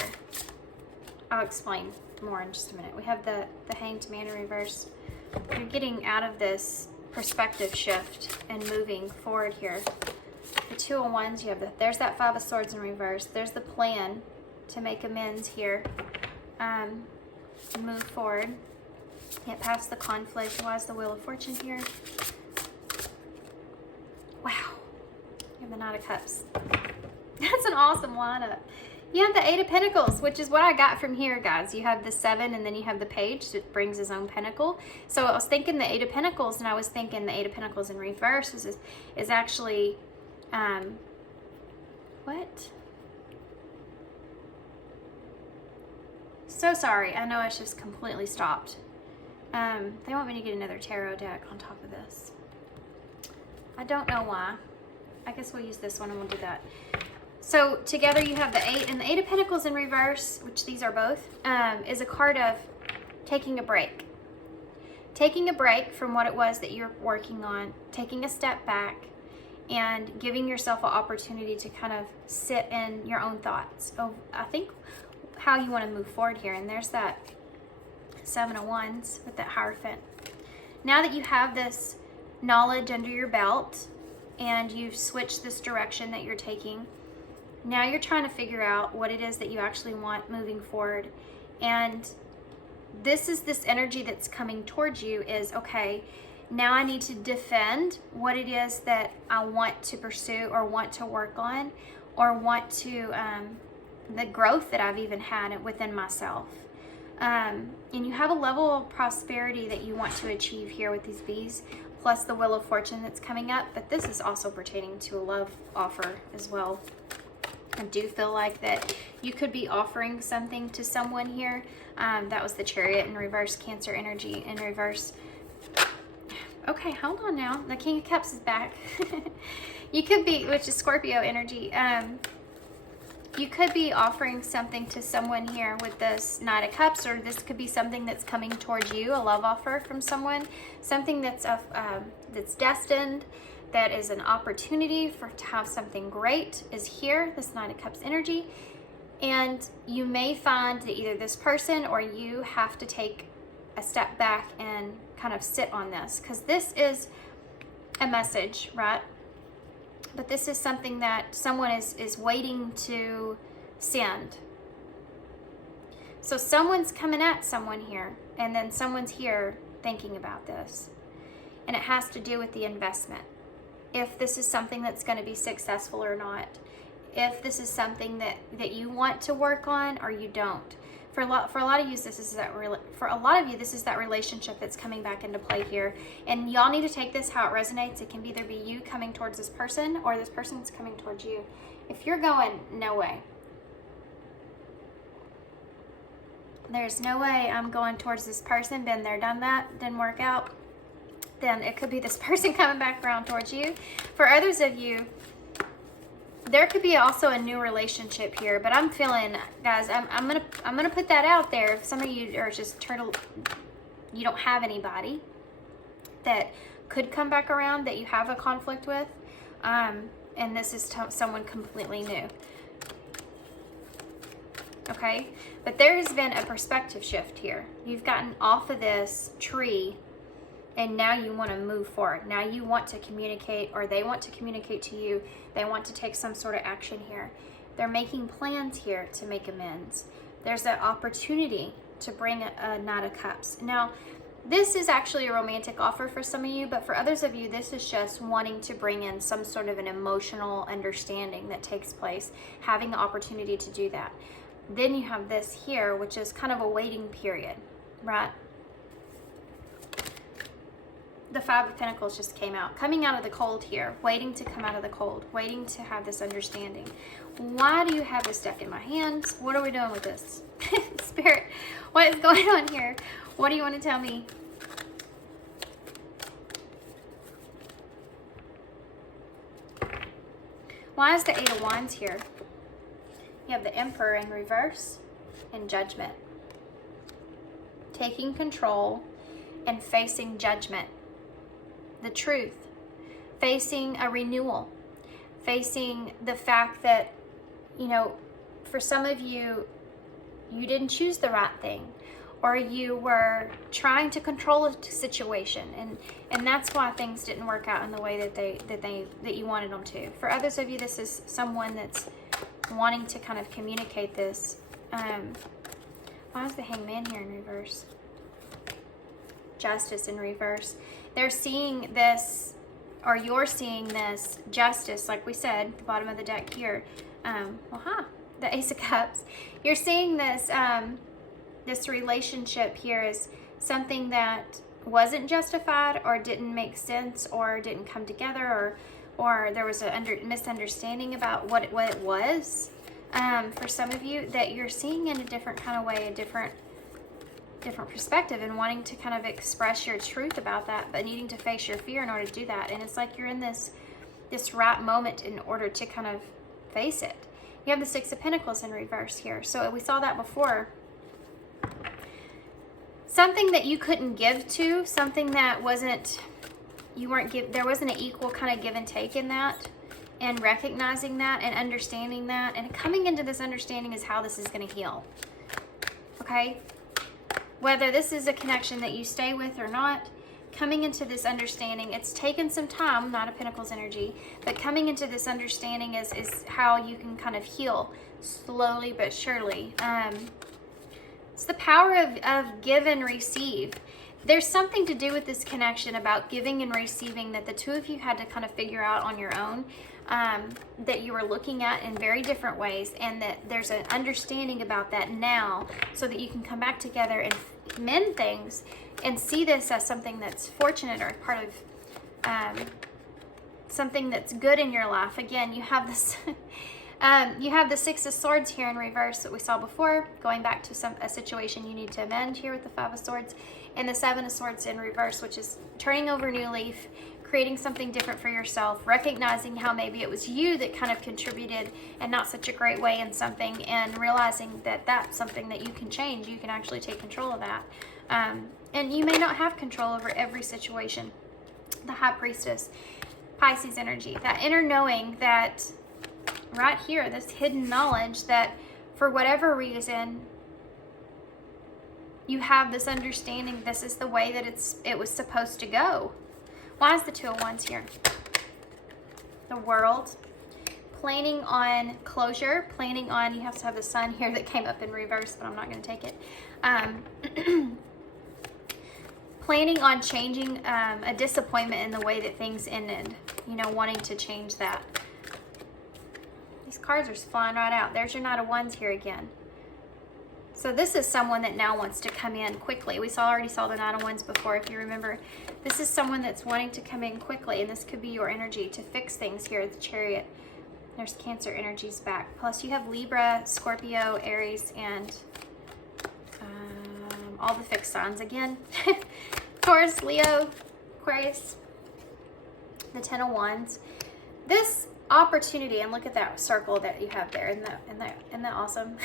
I'll explain more in just a minute. We have the Hanged Man in reverse. You're getting out of this perspective shift and moving forward here. The Two of Wands, you have there's that Five of Swords in reverse. There's the plan to make amends here. Move forward. Get past the conflict. Why is the Wheel of Fortune here? Wow. You have the Knight of Cups. That's an awesome lineup. You have the Eight of Pentacles, which is what I got from here, guys. You have the Seven, and then you have the Page that brings his own pentacle. So I was thinking the Eight of Pentacles, and I was thinking the Eight of Pentacles in reverse is actually, what? So sorry. I know it's just completely stopped. They want me to get another tarot deck on top of this. I don't know why. I guess we'll use this one and we'll do that. So together you have the Eight, and the Eight of Pentacles in reverse, which these are both, is a card of taking a break. Taking a break from what it was that you're working on, taking a step back, and giving yourself an opportunity to kind of sit in your own thoughts. Oh, I think how you want to move forward here. And there's that Seven of Wands with that Hierophant. Now that you have this knowledge under your belt and you've switched this direction that you're taking, now you're trying to figure out what it is that you actually want moving forward. And this is this energy that's coming towards you is, okay, now I need to defend what it is that I want to pursue or want to work on or want to, the growth that I've even had within myself. And you have a level of prosperity that you want to achieve here with these bees, plus the Wheel of Fortune that's coming up. But this is also pertaining to a love offer as well. I do feel like that you could be offering something to someone here. That was the Chariot in reverse, Cancer energy in reverse. Okay, hold on now. The King of Cups is back. You could be, which is Scorpio energy. You could be offering something to someone here with this Knight of Cups, or this could be something that's coming towards you, a love offer from someone, something that's destined, that is an opportunity to have something great is here, this Knight of Cups energy. And you may find that either this person or you have to take a step back and kind of sit on this, because this is a message, right? But this is something that someone is waiting to send. So someone's coming at someone here, and then someone's here thinking about this. And it has to do with the investment. If this is something that's going to be successful or not. If this is something that you want to work on or you don't. For a lot of you, this is that relationship that's coming back into play here. And y'all need to take this how it resonates. It can either be you coming towards this person or this person's coming towards you. If you're going, no way. There's no way I'm going towards this person. Been there, done that, didn't work out. Then it could be this person coming back around towards you. For others of you, there could be also a new relationship here, but I'm feeling, guys, I'm gonna put that out there. If some of you are just you don't have anybody that could come back around that you have a conflict with, and this is someone completely new. Okay, but there has been a perspective shift here. You've gotten off of this tree. And now you want to move forward. Now you want to communicate, or they want to communicate to you. They want to take some sort of action here. They're making plans here to make amends. There's an opportunity to bring a Knight of Cups. Now, This is actually a romantic offer for some of you, but for others of you, this is just wanting to bring in some sort of an emotional understanding that takes place, having the opportunity to do that. Then you have this here, which is kind of a waiting period, right? The Five of Pentacles just came out, coming out of the cold here, waiting to come out of the cold, waiting to have this understanding. Why do you have this deck in my hands? What are we doing with this? Spirit, what is going on here? What do you want to tell me? Why is the Eight of Wands here? You have the Emperor in reverse and Judgment. Taking control and facing judgment. The truth. Facing a renewal. Facing the fact that, you know, for some of you, you didn't choose the right thing. Or you were trying to control a situation, and that's why things didn't work out in the way that you wanted them to. For others of you, this is someone that's wanting to kind of communicate this. Why is the Hangman here in reverse? Justice in reverse. They're seeing this, or you're seeing this justice, like we said, the bottom of the deck here. The Ace of Cups. You're seeing this. This relationship here is something that wasn't justified or didn't make sense or didn't come together, or there was a misunderstanding about what it was. For some of you, that you're seeing in a different kind of way, a different perspective, and wanting to kind of express your truth about that, but needing to face your fear in order to do that. And it's like you're in this right moment in order to kind of face it. You have the Six of Pentacles in reverse here. So we saw that before. Something that you couldn't give to, something that there wasn't an equal kind of give and take in that, and recognizing that and understanding that, and coming into this understanding is how this is going to heal. Okay? Whether this is a connection that you stay with or not, coming into this understanding, it's taken some time, not a Pentacles energy, but coming into this understanding is how you can kind of heal slowly but surely. It's the power of give and receive. There's something to do with this connection about giving and receiving that the two of you had to kind of figure out on your own, that you were looking at in very different ways, and that there's an understanding about that now so that you can come back together and mend things and see this as something that's fortunate or part of something that's good in your life. Again, you have this... you have the Six of Swords here in reverse that we saw before, going back to a situation you need to amend here with the Five of Swords, and the Seven of Swords in reverse, which is turning over a new leaf, creating something different for yourself, recognizing how maybe it was you that kind of contributed and not such a great way in something, and realizing that that's something that you can change. You can actually take control of that. And you may not have control over every situation. The High Priestess, Pisces energy, that inner knowing that right here, this hidden knowledge that for whatever reason you have this understanding this is the way that it was supposed to go. Why is the Two of Wands here? The World. Planning on closure, planning on, you have to have the Sun here that came up in reverse, but I'm not going to take it. Planning on changing a disappointment in the way that things ended, you know, wanting to change that. These cards are flying right out. There's your Knight of Wands here again. So this is someone that now wants to come in quickly. We already saw the Knight of Wands before, if you remember. This is someone that's wanting to come in quickly, and this could be your energy to fix things here at the Chariot. There's Cancer energies back. Plus you have Libra, Scorpio, Aries, and all the fixed signs again. Taurus, Leo, Aquarius. The Ten of Wands. This opportunity, and look at that circle that you have there. Isn't that awesome?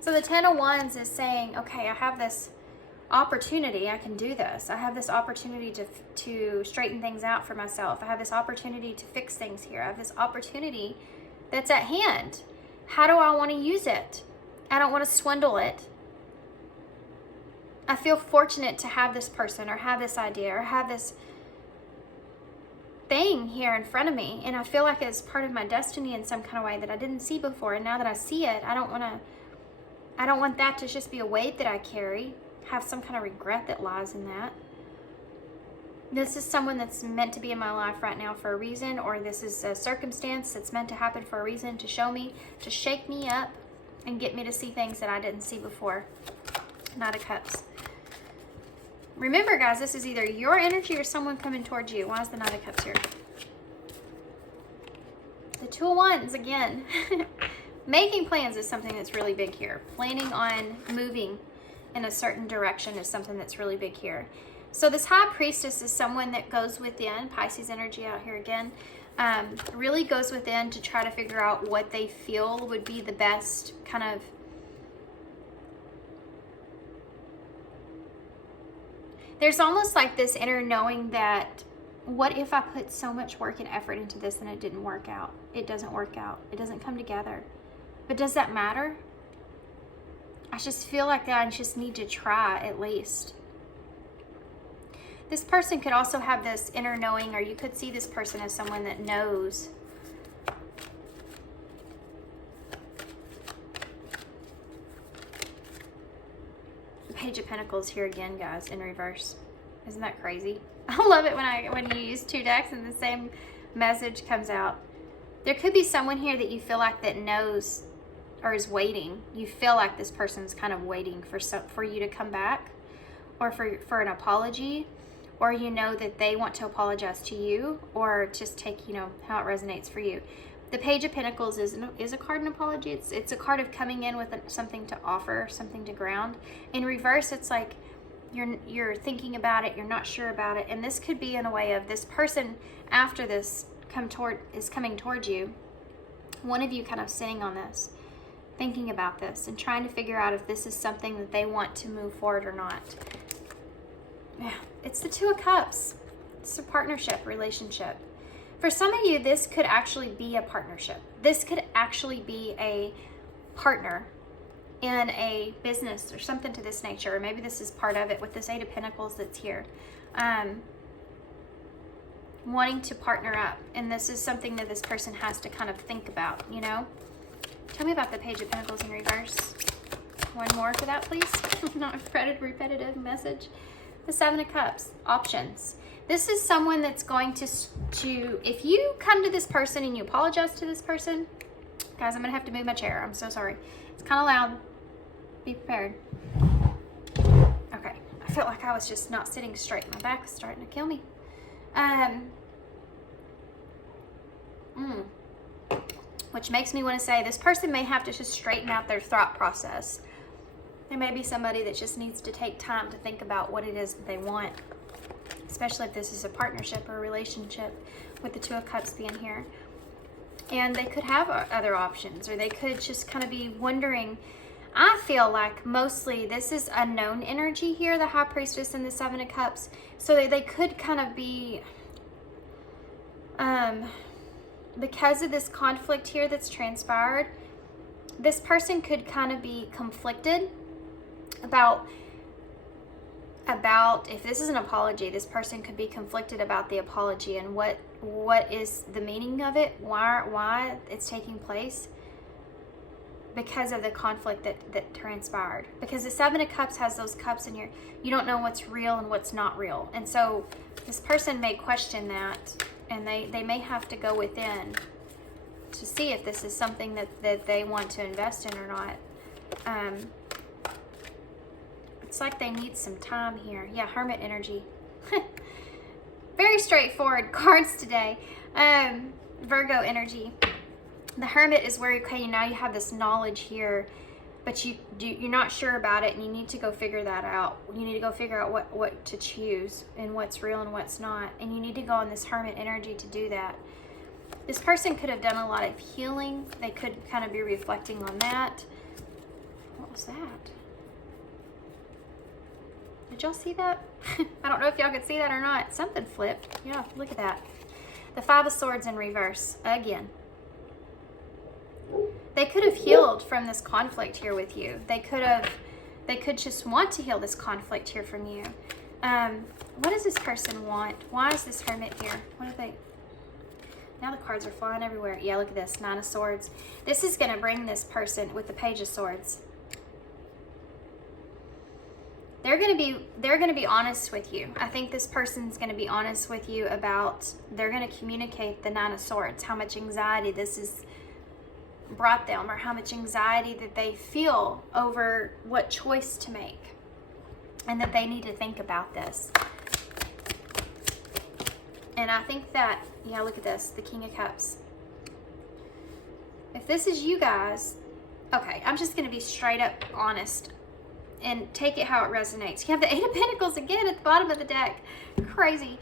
So the Ten of Wands is saying, okay, I have this opportunity. I can do this. I have this opportunity to straighten things out for myself. I have this opportunity to fix things here. I have this opportunity that's at hand. How do I want to use it? I don't want to swindle it. I feel fortunate to have this person, or have this idea, or have this thing here in front of me, and I feel like it's part of my destiny in some kind of way that I didn't see before. And now that I see it, I don't want that to just be a weight that I carry. have some kind of regret that lies in that. This is someone that's meant to be in my life right now for a reason, or this is a circumstance that's meant to happen for a reason, to show me, to shake me up and get me to see things that I didn't see before. Knight of Cups. Remember, guys, this is either your energy or someone coming towards you. Why is the Knight of Cups here? The Two of Wands again. Making plans is something that's really big here. Planning on moving in a certain direction is something that's really big here. So this High Priestess is someone that goes within, Pisces energy out here again, really goes within to try to figure out what they feel would be the best kind of there's almost like this inner knowing that what if I put so much work and effort into this and it didn't work out? It doesn't work out. It doesn't come together. But does that matter? I just feel like that I just need to try at least. This person could also have this inner knowing, or you could see this person as someone that knows. The Page of Pentacles here again, guys, in reverse. Isn't that crazy? I love it when you use two decks and the same message comes out. There could be someone here that you feel like that knows or is waiting. You feel like this person's kind of waiting for you to come back, or for an apology, or you know that they want to apologize to you, or just take, you know, how it resonates for you. The Page of Pentacles is a card of an apology. It's a card of coming in with something to offer, something to ground. In reverse, it's like you're thinking about it, you're not sure about it, and this could be in a way of this person after this is coming towards you. One of you kind of sitting on this, thinking about this, and trying to figure out if this is something that they want to move forward or not. Yeah, it's the Two of Cups. It's a partnership, relationship. For some of you, this could actually be a partnership. This could actually be a partner in a business or something to this nature. Or maybe this is part of it with this Eight of Pentacles that's here. Wanting to partner up. And this is something that this person has to kind of think about, you know? Tell me about the Page of Pentacles in reverse. One more for that, please. Not a repetitive message. The Seven of Cups. Options. This is someone that's going to, if you come to this person and you apologize to this person, guys, I'm going to have to move my chair. I'm so sorry. It's kind of loud. Be prepared. Okay. I felt like I was just not sitting straight. My back is starting to kill me. Which makes me want to say this person may have to just straighten out their thought process. There may be somebody that just needs to take time to think about what it is that they want, especially if this is a partnership or a relationship with the Two of Cups being here. And they could have other options, or they could just kind of be wondering. I feel like mostly this is unknown energy here, the High Priestess and the Seven of Cups. So they could kind of be, because of this conflict here that's transpired, this person could kind of be conflicted about if this is an apology. This person could be conflicted about the apology and what is the meaning of it, why it's taking place, because of the conflict that transpired. Because the Seven of Cups has those cups in here. You don't know what's real and what's not real. And so this person may question that, and they may have to go within to see if this is something that they want to invest in or not. It's like they need some time here. Yeah, Hermit energy. Very straightforward cards today. Virgo energy. The Hermit is where, okay, now you have this knowledge here, but you're not sure about it, and you need to go figure that out. You need to go figure out what to choose and what's real and what's not. And you need to go on this Hermit energy to do that. This person could have done a lot of healing. They could kind of be reflecting on that. What was that? Did y'all see that? I don't know if y'all could see that or not. Something flipped. Yeah, look at that. The Five of Swords in reverse again. They could have healed from this conflict here with you. They could just want to heal this conflict here from you. What does this person want? Why is this Hermit here? What do they? Now the cards are flying everywhere. Yeah, look at this. Nine of Swords. This is going to bring this person with the Page of Swords. they're going to be honest with you. I think this person's going to be honest with you about, they're going to communicate the Nine of Swords, how much anxiety this has brought them, or how much anxiety that they feel over what choice to make, and that they need to think about this. And I think that, yeah, look at this, the King of Cups. If this is you guys, okay, I'm just going to be straight up honest and take it how it resonates. You have the Eight of Pentacles again at the bottom of the deck. Crazy.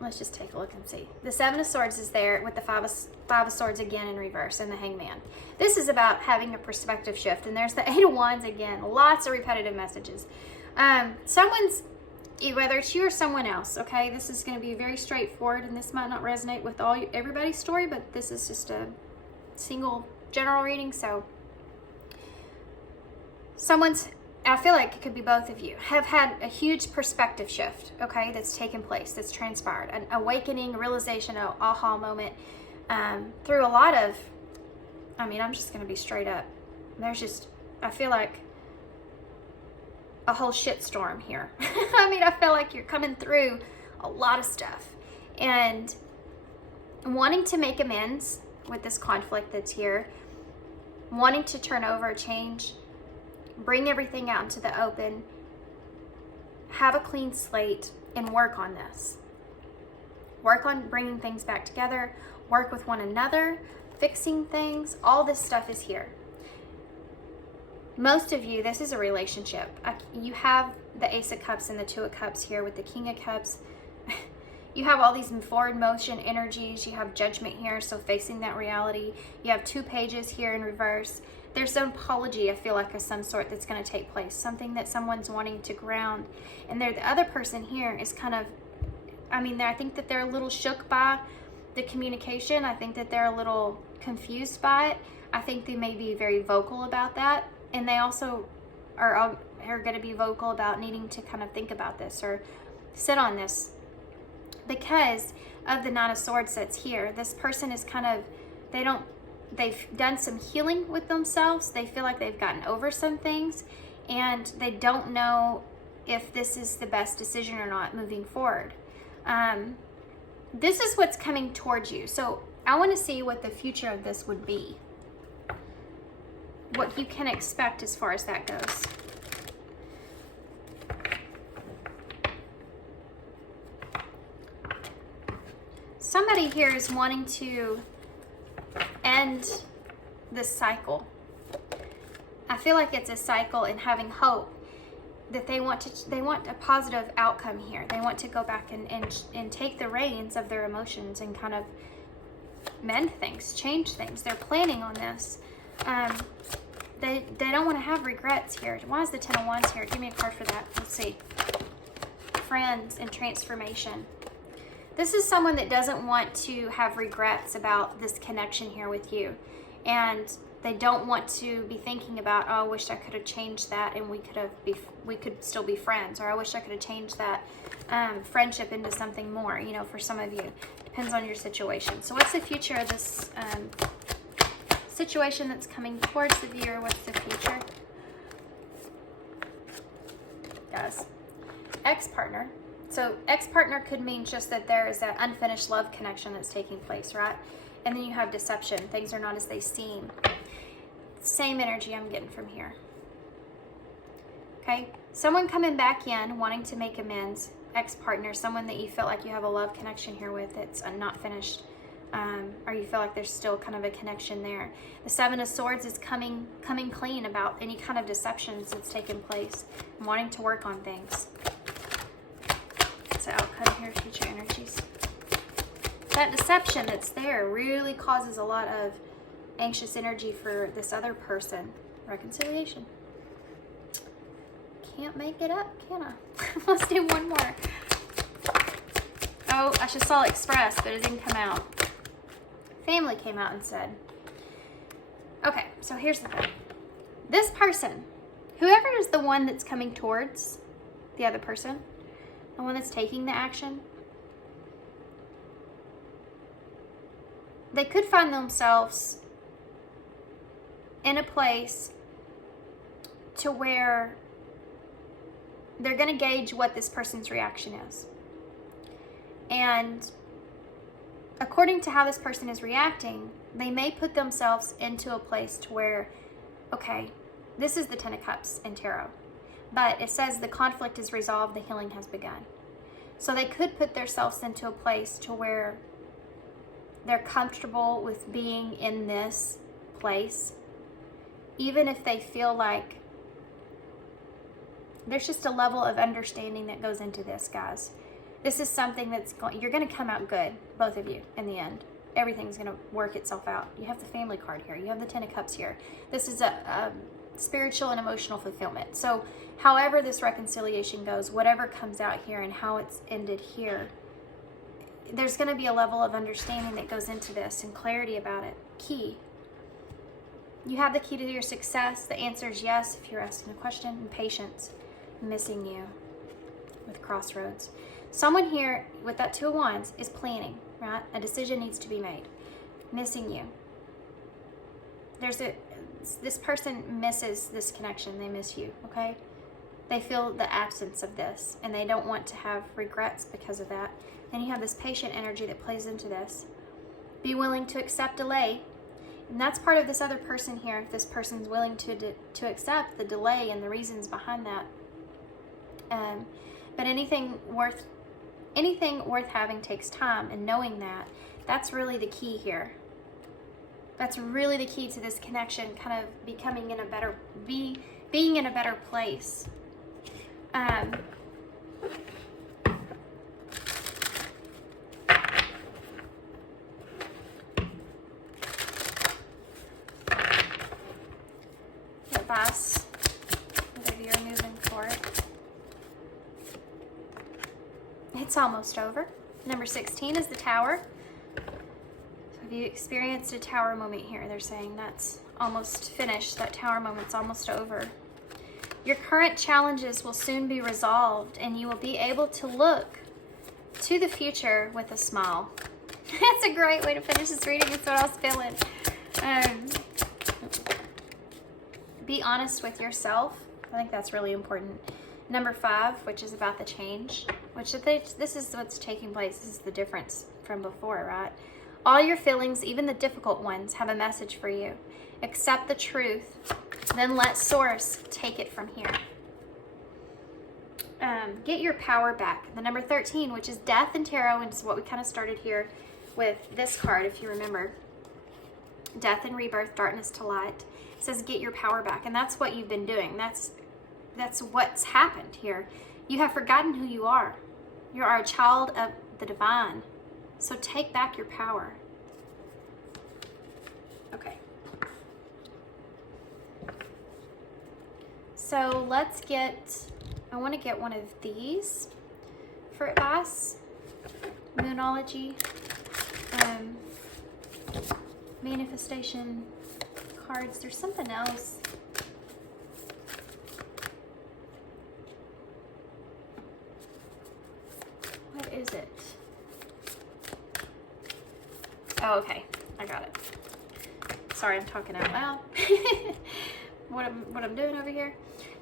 Let's just take a look and see. The Seven of Swords is there with the Five of Swords again in reverse, and the Hangman. This is about having a perspective shift. And there's the Eight of Wands again. Lots of repetitive messages. Someone's, whether it's you or someone else, okay? This is going to be very straightforward, and this might not resonate with everybody's story, but this is just a single general reading, so someone's, I feel like it could be both of you, have had a huge perspective shift, okay, that's taken place, that's transpired, an awakening, realization, an aha moment, through a lot of, I mean, I'm just going to be straight up. There's just, I feel like a whole shitstorm here. I mean, I feel like you're coming through a lot of stuff and wanting to make amends with this conflict that's here, wanting to turn over, change, bring everything out into the open, have a clean slate, and work on this. Work on bringing things back together, work with one another, fixing things. All this stuff is here. Most of you, this is a relationship. You have the Ace of Cups and the Two of Cups here with the King of Cups. You have all these forward motion energies. You have Judgment here, so facing that reality. You have two pages here in reverse. There's an apology, I feel like, of some sort that's going to take place. Something that someone's wanting to ground. And the other person here is kind of, I mean, I think that they're a little shook by the communication. I think that they're a little confused by it. I think they may be very vocal about that. And they also are going to be vocal about needing to kind of think about this or sit on this. Because of the Nine of Swords that's here, this person is kind of, they've done some healing with themselves. They feel like they've gotten over some things, and they don't know if this is the best decision or not moving forward. This is what's coming towards you. So I want to see what the future of this would be. What you can expect as far as that goes. Somebody here is wanting to end this cycle. I feel like it's a cycle, and having hope that they want a positive outcome here. They want to go back and take the reins of their emotions and kind of mend things, change things. They're planning on this. They don't want to have regrets here. Why is the Ten of Wands here? Give me a card for that. Let's see. Friends and transformation. This is someone that doesn't want to have regrets about this connection here with you. And they don't want to be thinking about, oh, I wish I could have changed that and we could still be friends. Or I wish I could have changed that friendship into something more, you know, for some of you. Depends on your situation. So what's the future of this situation that's coming towards the viewer? What's the future? Guys, ex-partner. So ex-partner could mean just that there is that unfinished love connection that's taking place, right? And then you have deception. Things are not as they seem. Same energy I'm getting from here. Okay? Someone coming back in, wanting to make amends. Ex-partner, someone that you felt like you have a love connection here with that's not finished. Or you feel like there's still kind of a connection there. The Seven of Swords is coming clean about any kind of deceptions that's taken place. And wanting to work on things. That's the outcome here, future energies. That deception that's there really causes a lot of anxious energy for this other person. Reconciliation. Can't make it up, can I? Let's do one more. Oh, I just saw Express, but it didn't come out. Family came out and said. Okay, so here's the thing. This person, whoever is the one that's coming towards the other person, the one that's taking the action, they could find themselves in a place to where they're going to gauge what this person's reaction is. And according to how this person is reacting, they may put themselves into a place to where, okay, this is the Ten of Cups in Tarot, but it says the conflict is resolved, the healing has begun. So they could put themselves into a place to where they're comfortable with being in this place, even if they feel like there's just a level of understanding that goes into this, guys. This is something that's you're going to come out good, both of you, in the end. Everything's going to work itself out. You have the Family card here. You have the Ten of Cups here. This is a spiritual and emotional fulfillment. So however this reconciliation goes, whatever comes out here and how it's ended here, there's going to be a level of understanding that goes into this and clarity about it. Key. You have the key to your success. The answer is yes if you're asking a question. And patience. Missing you with Crossroads. Someone here with that Two of Wands is planning, right? A decision needs to be made. Missing you. This person misses this connection. They miss you, okay? They feel the absence of this, and they don't want to have regrets because of that. Then you have this patient energy that plays into this. Be willing to accept delay. And that's part of this other person here. If this person's willing to accept the delay and the reasons behind that. But anything worth having takes time, and knowing that, that's really the key here. That's really the key to this connection, kind of becoming in a better, being in a better place. Advice, whatever you're moving for it. It's almost over. Number 16 is the Tower. So if you experienced a Tower moment here, they're saying that's almost finished. That Tower moment's almost over. Your current challenges will soon be resolved, and you will be able to look to the future with a smile. That's a great way to finish this reading. It's what I was feeling. Be honest with yourself. I think that's really important. Number 5, which is about the change, which this is what's taking place. This is the difference from before, right? All your feelings, even the difficult ones, have a message for you. Accept the truth, then let Source take it from here. Get your power back. The number 13, which is Death in Tarot, and is what we kind of started here with this card, if you remember. Death and rebirth, darkness to light. It says get your power back, and that's what you've been doing. That's what's happened here. You have forgotten who you are. You are a child of the divine. So take back your power. Okay. So let's I want to get one of these for advice. Moonology. Manifestation cards. There's something else. What is it? Oh, okay. I got it. Sorry, I'm talking out loud. what I'm doing over here.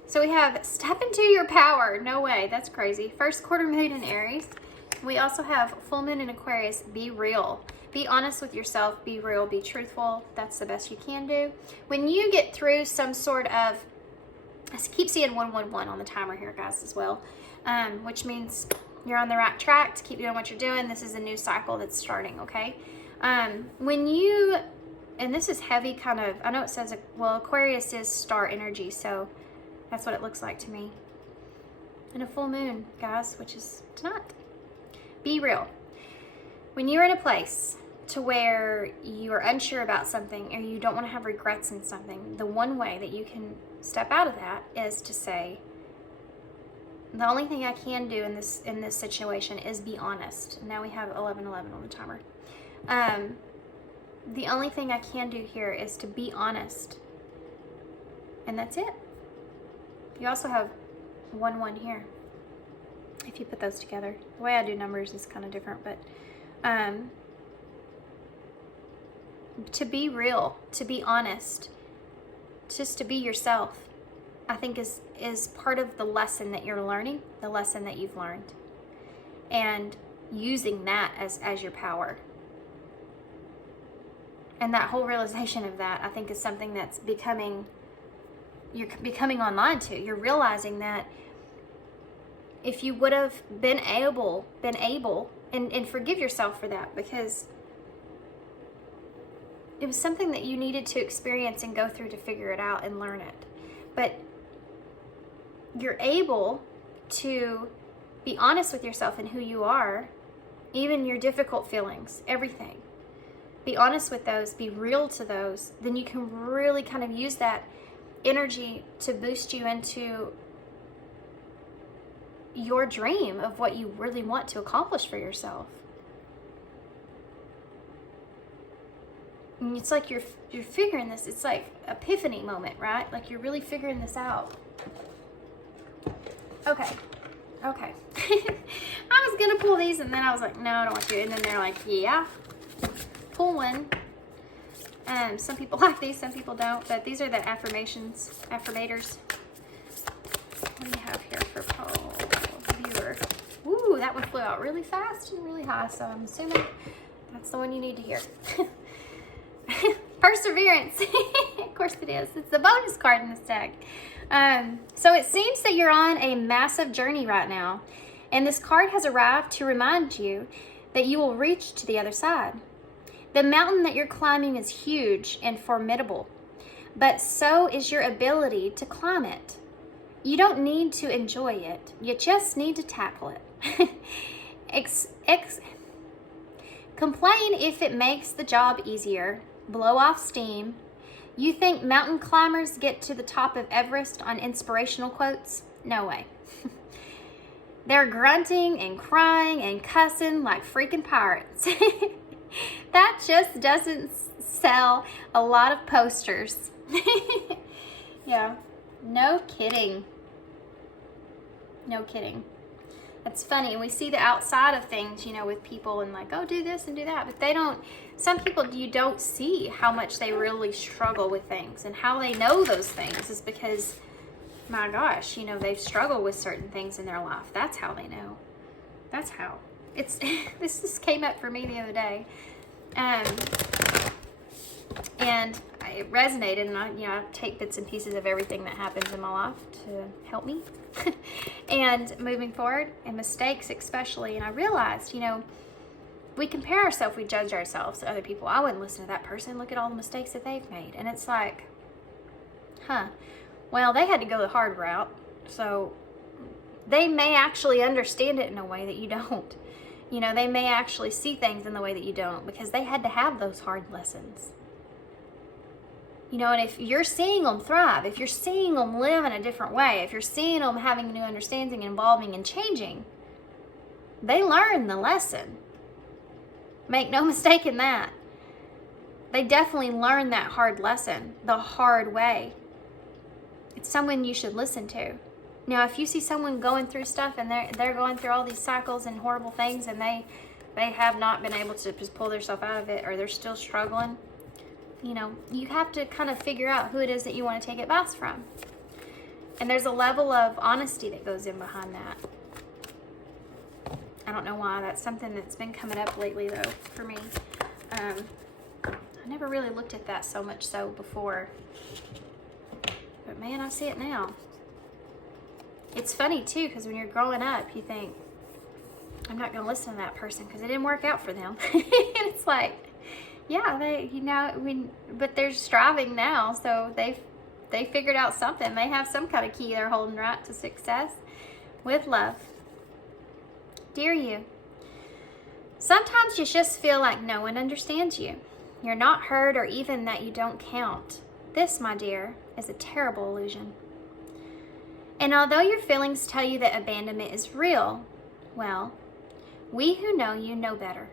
So we have step into your power. No way. That's crazy. First quarter moon in Aries. We also have full moon in Aquarius. Be real. Be honest with yourself. Be real. Be truthful. That's the best you can do. When you get through some sort of, I keep seeing 111 on the timer here, guys, as well, which means you're on the right track to keep doing what you're doing. This is a new cycle that's starting, okay? When you, and this is heavy kind of, I know it says, well, Aquarius is star energy, so that's what it looks like to me. And a full moon, guys, which is tonight. Be real. When you're in a place to where you are unsure about something or you don't want to have regrets in something, the one way that you can step out of that is to say, the only thing I can do in this situation is be honest. Now we have 11:11 on the timer. The only thing I can do here is to be honest. And that's it. You also have 1-1 here. If you put those together. The way I do numbers is kind of different, but to be real, to be honest, just to be yourself. I think is part of the lesson that you're learning, the lesson that you've learned, and using that as your power. And that whole realization of that, I think, is something that's you're becoming online to. You're realizing that if you would have been able, and forgive yourself for that, because it was something that you needed to experience and go through to figure it out and learn it. But you're able to be honest with yourself and who you are, even your difficult feelings, everything. Be honest with those, be real to those. Then you can really kind of use that energy to boost you into your dream of what you really want to accomplish for yourself. And it's like you're figuring this. It's like epiphany moment, right? Like you're really figuring this out. Okay. I was gonna pull these, and then I was like, no, I don't want to. And then they're like, yeah, pull one. Some people like these, some people don't. But these are the affirmators. What do you have here for poll viewer? Ooh, that one flew out really fast and really high. So I'm assuming that's the one you need to hear. Perseverance. Of course it is. It's the bonus card in this deck. So it seems that you're on a massive journey right now, and this card has arrived to remind you that you will reach to the other side. The mountain that you're climbing is huge and formidable, but so is your ability to climb it. You don't need to enjoy it. You just need to tackle it. Complain if it makes the job easier. Blow off steam. You think mountain climbers get to the top of Everest on inspirational quotes? No way. They're grunting and crying and cussing like freaking pirates. That just doesn't sell a lot of posters. Yeah, no kidding. No kidding. It's funny, we see the outside of things, you know, with people and like, oh, do this and do that, but they don't, some people, you don't see how much they really struggle with things, and how they know those things is because, my gosh, you know, they've struggled with certain things in their life. That's how they know. That's how. It's, this just came up for me the other day, and it resonated, and I take bits and pieces of everything that happens in my life to help me. And moving forward, and mistakes especially. And I realized, you know, we compare ourselves, we judge ourselves to other people. I wouldn't listen to that person. Look at all the mistakes that they've made. And it's like, well, they had to go the hard route. So they may actually understand it in a way that you don't. You know, they may actually see things in the way that you don't, because they had to have those hard lessons. You know, and if you're seeing them thrive, if you're seeing them live in a different way, if you're seeing them having new understanding, evolving, and changing, they learn the lesson. Make no mistake in that. They definitely learn that hard lesson the hard way. It's someone you should listen to. Now, if you see someone going through stuff and they're going through all these cycles and horrible things, and they have not been able to just pull themselves out of it, or they're still struggling, you know, you have to kind of figure out who it is that you want to take advice from. And there's a level of honesty that goes in behind that. I don't know why. That's something that's been coming up lately, though, for me. I never really looked at that so much so before. But man, I see it now. It's funny, too, because when you're growing up, you think, I'm not going to listen to that person because it didn't work out for them. And it's like, yeah, but they're striving now, so they figured out something. They have some kind of key they're holding right to success. With love. Dear you, sometimes you just feel like no one understands you. You're not heard, or even that you don't count. This, my dear, is a terrible illusion. And although your feelings tell you that abandonment is real, well, we who know you know better.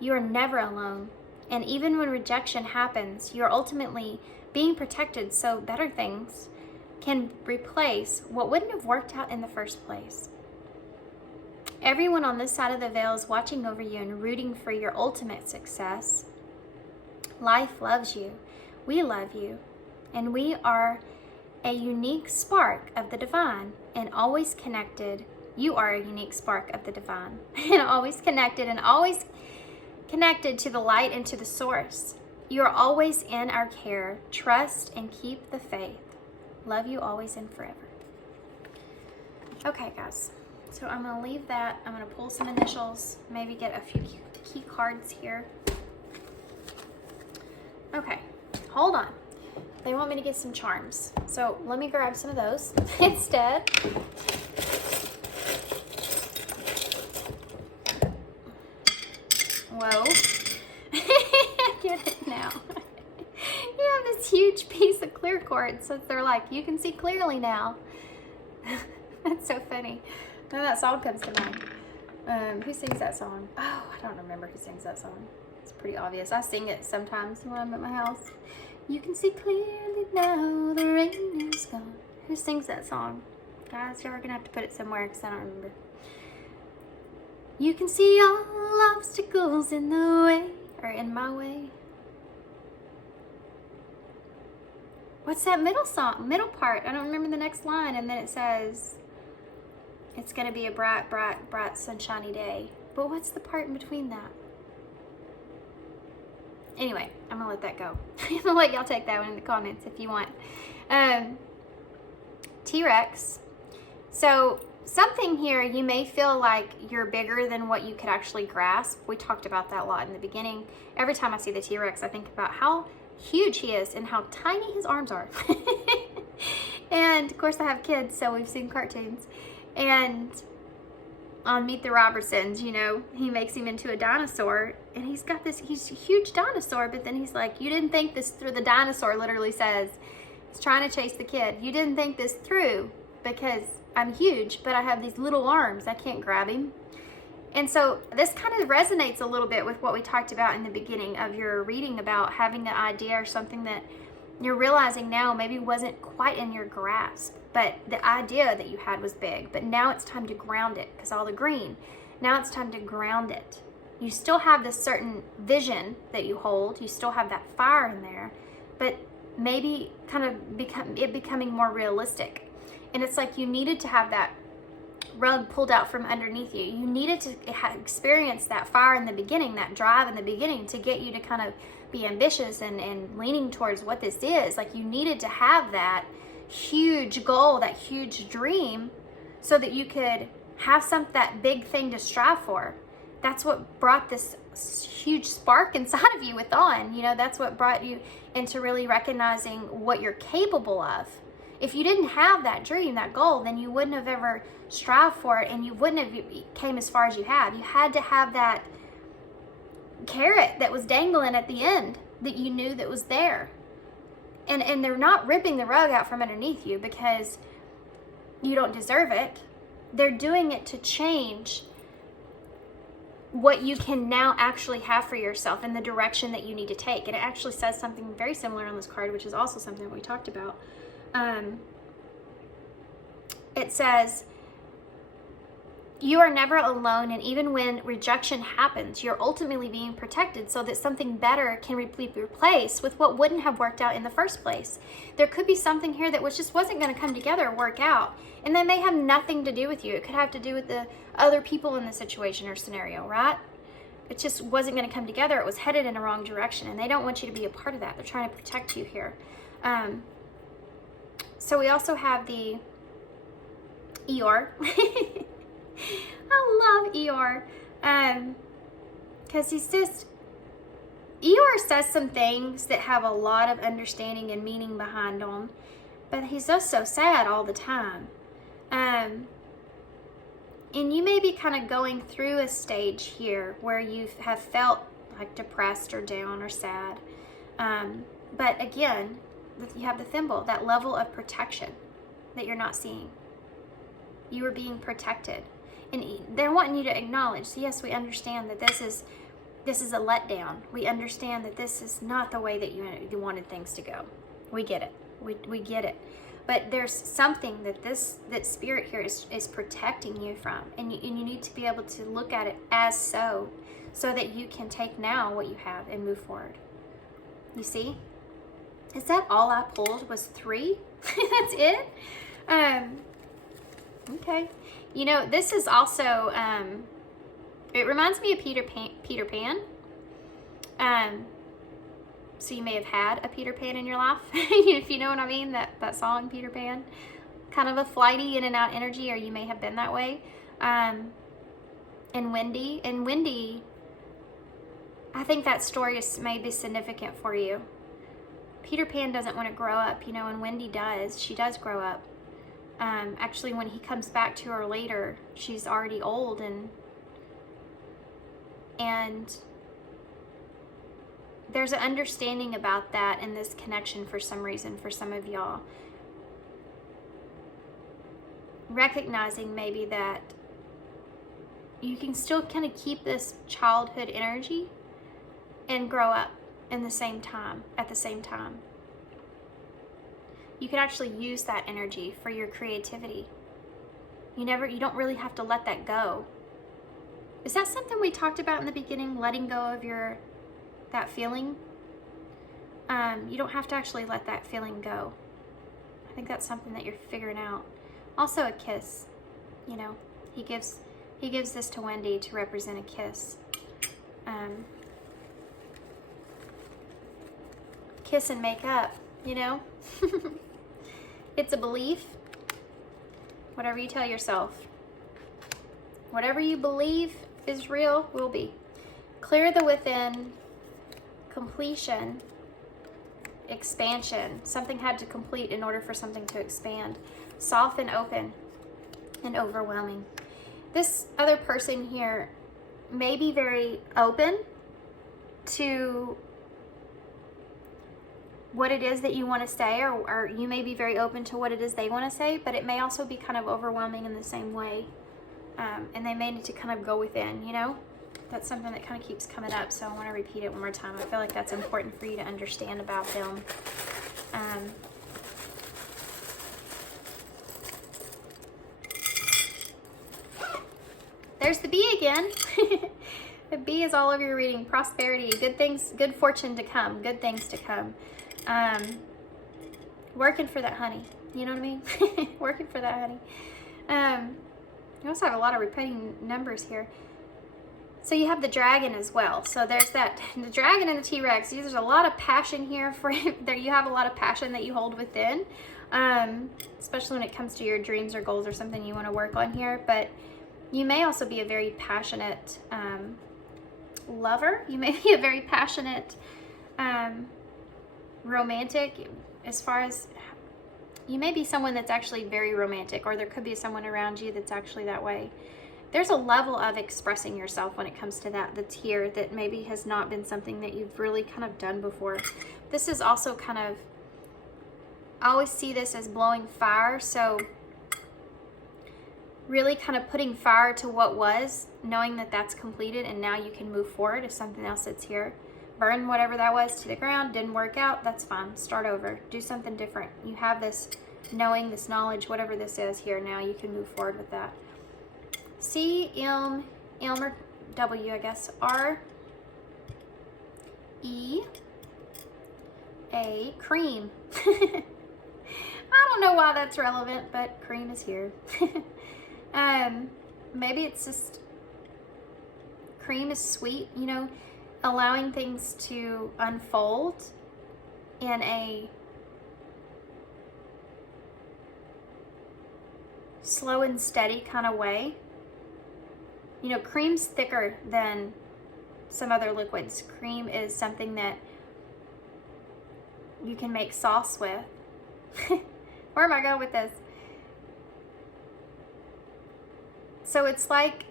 You are never alone. And even when rejection happens, you're ultimately being protected so better things can replace what wouldn't have worked out in the first place. Everyone on this side of the veil is watching over you and rooting for your ultimate success. Life loves you. We love you. And we are a unique spark of the divine and always connected. You are a unique spark of the divine and always connected to the light and to the source. You are always in our care. Trust and keep the faith. Love you always and forever. Okay, guys. So I'm going to leave that. I'm going to pull some initials, maybe get a few key cards here. Okay, hold on. They want me to get some charms. So let me grab some of those instead. Whoa. I get it now. You have this huge piece of clear quartz, so they're like, you can see clearly now. That's so funny. Now that song comes to mind. Who sings that song? Oh, I don't remember who sings that song. It's pretty obvious. I sing it sometimes when I'm at my house. You can see clearly now, the rain is gone. Who sings that song? Guys, you're gonna have to put it somewhere because I don't remember. You can see all obstacles in the way, or in my way. What's that middle part? I don't remember the next line. And then it says, it's gonna be a bright, bright, bright, sunshiny day. But what's the part in between that? Anyway, I'm gonna let that go. I'm gonna let y'all take that one in the comments if you want. T-Rex. So something here, you may feel like you're bigger than what you could actually grasp. We talked about that a lot in the beginning. Every time I see the T-Rex, I think about how huge he is and how tiny his arms are. And of course I have kids, so we've seen cartoons. And on Meet the Robertsons, you know, he makes him into a dinosaur, and he's a huge dinosaur, but then he's like, you didn't think this through. The dinosaur literally says, he's trying to chase the kid. You didn't think this through because I'm huge, but I have these little arms. I can't grab him. And so this kind of resonates a little bit with what we talked about in the beginning of your reading about having an idea or something that you're realizing now maybe wasn't quite in your grasp, but the idea that you had was big. But now it's time to ground it because all the green. Now it's time to ground it. You still have this certain vision that you hold. You still have that fire in there, but maybe kind of becoming more realistic. And it's like you needed to have that rug pulled out from underneath you. You needed to experience that fire in the beginning, that drive in the beginning to get you to kind of be ambitious and leaning towards what this is. Like you needed to have that huge goal, that huge dream, so that you could have that big thing to strive for. That's what brought this huge spark inside of you with On. You know, that's what brought you into really recognizing what you're capable of. If you didn't have that dream, that goal, then you wouldn't have ever strived for it, and you wouldn't have came as far as you have. You had to have that carrot that was dangling at the end that you knew that was there. And they're not ripping the rug out from underneath you because you don't deserve it. They're doing it to change what you can now actually have for yourself in the direction that you need to take. And it actually says something very similar on this card, which is also something that we talked about. It says, you are never alone, and even when rejection happens, you're ultimately being protected so that something better can be replaced with what wouldn't have worked out in the first place. There could be something here that just wasn't going to come together or work out, and that may have nothing to do with you. It could have to do with the other people in the situation or scenario, right? It just wasn't going to come together. It was headed in a wrong direction, and they don't want you to be a part of that. They're trying to protect you here. So we also have the Eeyore. I love Eeyore, because Eeyore says some things that have a lot of understanding and meaning behind them, but he's just so sad all the time. And you may be kind of going through a stage here where you have felt like depressed or down or sad, but again, you have the thimble, that level of protection that you're not seeing. You are being protected. And they're wanting you to acknowledge, yes, we understand that this is a letdown. We understand that this is not the way that you wanted things to go. We get it. We get it. But there's something that spirit here is protecting you from. And you need to be able to look at it as so that you can take now what you have and move forward. You see? Is that all I pulled was 3? That's it? Okay. You know, this is also, it reminds me of Peter Pan. So you may have had a Peter Pan in your life, if you know what I mean, that song, Peter Pan. Kind of a flighty in and out energy, or you may have been that way. And Wendy, I think that story is maybe significant for you. Peter Pan doesn't want to grow up, you know, and Wendy does. She does grow up. Actually, when he comes back to her later, she's already old, and there's an understanding about that in this connection for some reason for some of y'all. Recognizing maybe that you can still kind of keep this childhood energy and grow up at the same time. You can actually use that energy for your creativity. You don't really have to let that go. Is that something we talked about in the beginning, letting go of that feeling? You don't have to actually let that feeling go. I think that's something that you're figuring out. Also a kiss, you know, he gives this to Wendy to represent a kiss. Kiss and make up, you know? It's a belief. Whatever you tell yourself. Whatever you believe is real will be. Clear the within, completion, expansion. Something had to complete in order for something to expand. Soften, open, and overwhelming. This other person here may be very open to what it is that you want to say, or you may be very open to what it is they want to say, but it may also be kind of overwhelming in the same way. And they may need to kind of go within, you know? That's something that kind of keeps coming up, so I want to repeat it one more time. I feel like that's important for you to understand about them. There's the bee again. The bee is all over your reading. Prosperity, good things, good fortune to come, good things to come. Working for that honey. You know what I mean? Working for that honey. You also have a lot of repeating numbers here. So you have the dragon as well. So there's that, the dragon and the T-Rex. There's a lot of passion here for there. You have a lot of passion that you hold within, especially when it comes to your dreams or goals or something you want to work on here. But you may also be a very passionate lover. You may be a very passionate romantic, as far as you may be someone that's actually very romantic, or there could be someone around you that's actually that way. There's a level of expressing yourself when it comes to that's here that maybe has not been something that you've really kind of done before. This is also kind of, I always see this as blowing fire, so really kind of putting fire to what was, knowing that that's completed, and now you can move forward to something else that's here. Burn whatever that was to the ground, didn't work out, that's fine. Start over, do something different. You have this knowing, this knowledge, whatever this is here, now you can move forward with that. C, M, or W, I guess. R, E, A, cream. I don't know why that's relevant, but cream is here. Maybe it's just cream is sweet, you know, allowing things to unfold in a slow and steady kind of way. You know, cream's thicker than some other liquids. Cream is something that you can make sauce with. Where am I going with this? So it's like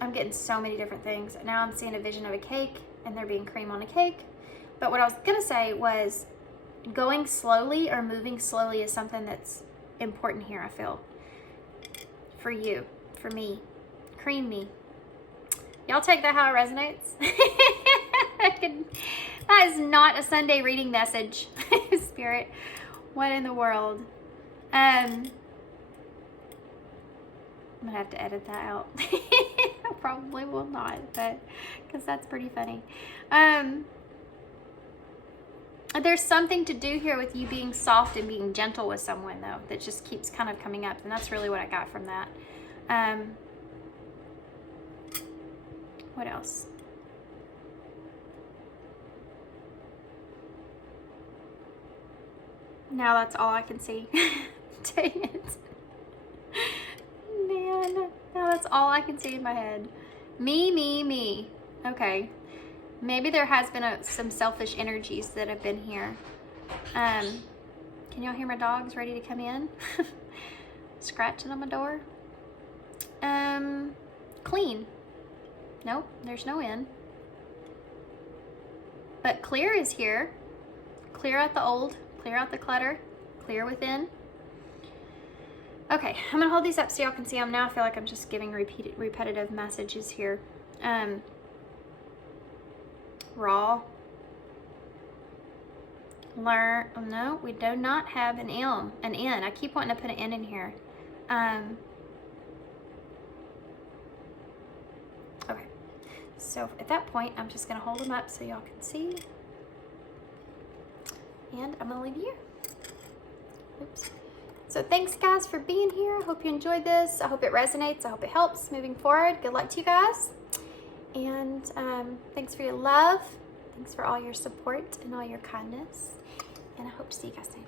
I'm getting so many different things. Now I'm seeing a vision of a cake and there being cream on a cake. But what I was going to say was going slowly or moving slowly is something that's important here, I feel. For you, for me. Cream me. Y'all take that how it resonates. That is not a Sunday reading message, Spirit. What in the world? I'm gonna have to edit that out. I probably will not, but because that's pretty funny. There's something to do here with you being soft and being gentle with someone, though, that just keeps kind of coming up, and that's really what I got from that. What else? Now that's all I can see. Dang it. Man, now that's all I can see in my head. Me. Okay. Maybe there has been some selfish energies that have been here. Can y'all hear my dogs ready to come in? Scratching on my door. Clean. Nope, there's no in. But clear is here. Clear out the old, clear out the clutter, clear within. Okay, I'm gonna hold these up so y'all can see them now. I feel like I'm just giving repetitive messages here. Raw. Learn. Oh, no, we do not have an M, an N. I keep wanting to put an N in here. Okay, so at that point, I'm just gonna hold them up so y'all can see. And I'm gonna leave you here. Oops. So thanks guys for being here. I hope you enjoyed this. I hope it resonates. I hope it helps moving forward. Good luck to you guys. And thanks for your love. Thanks for all your support and all your kindness. And I hope to see you guys soon.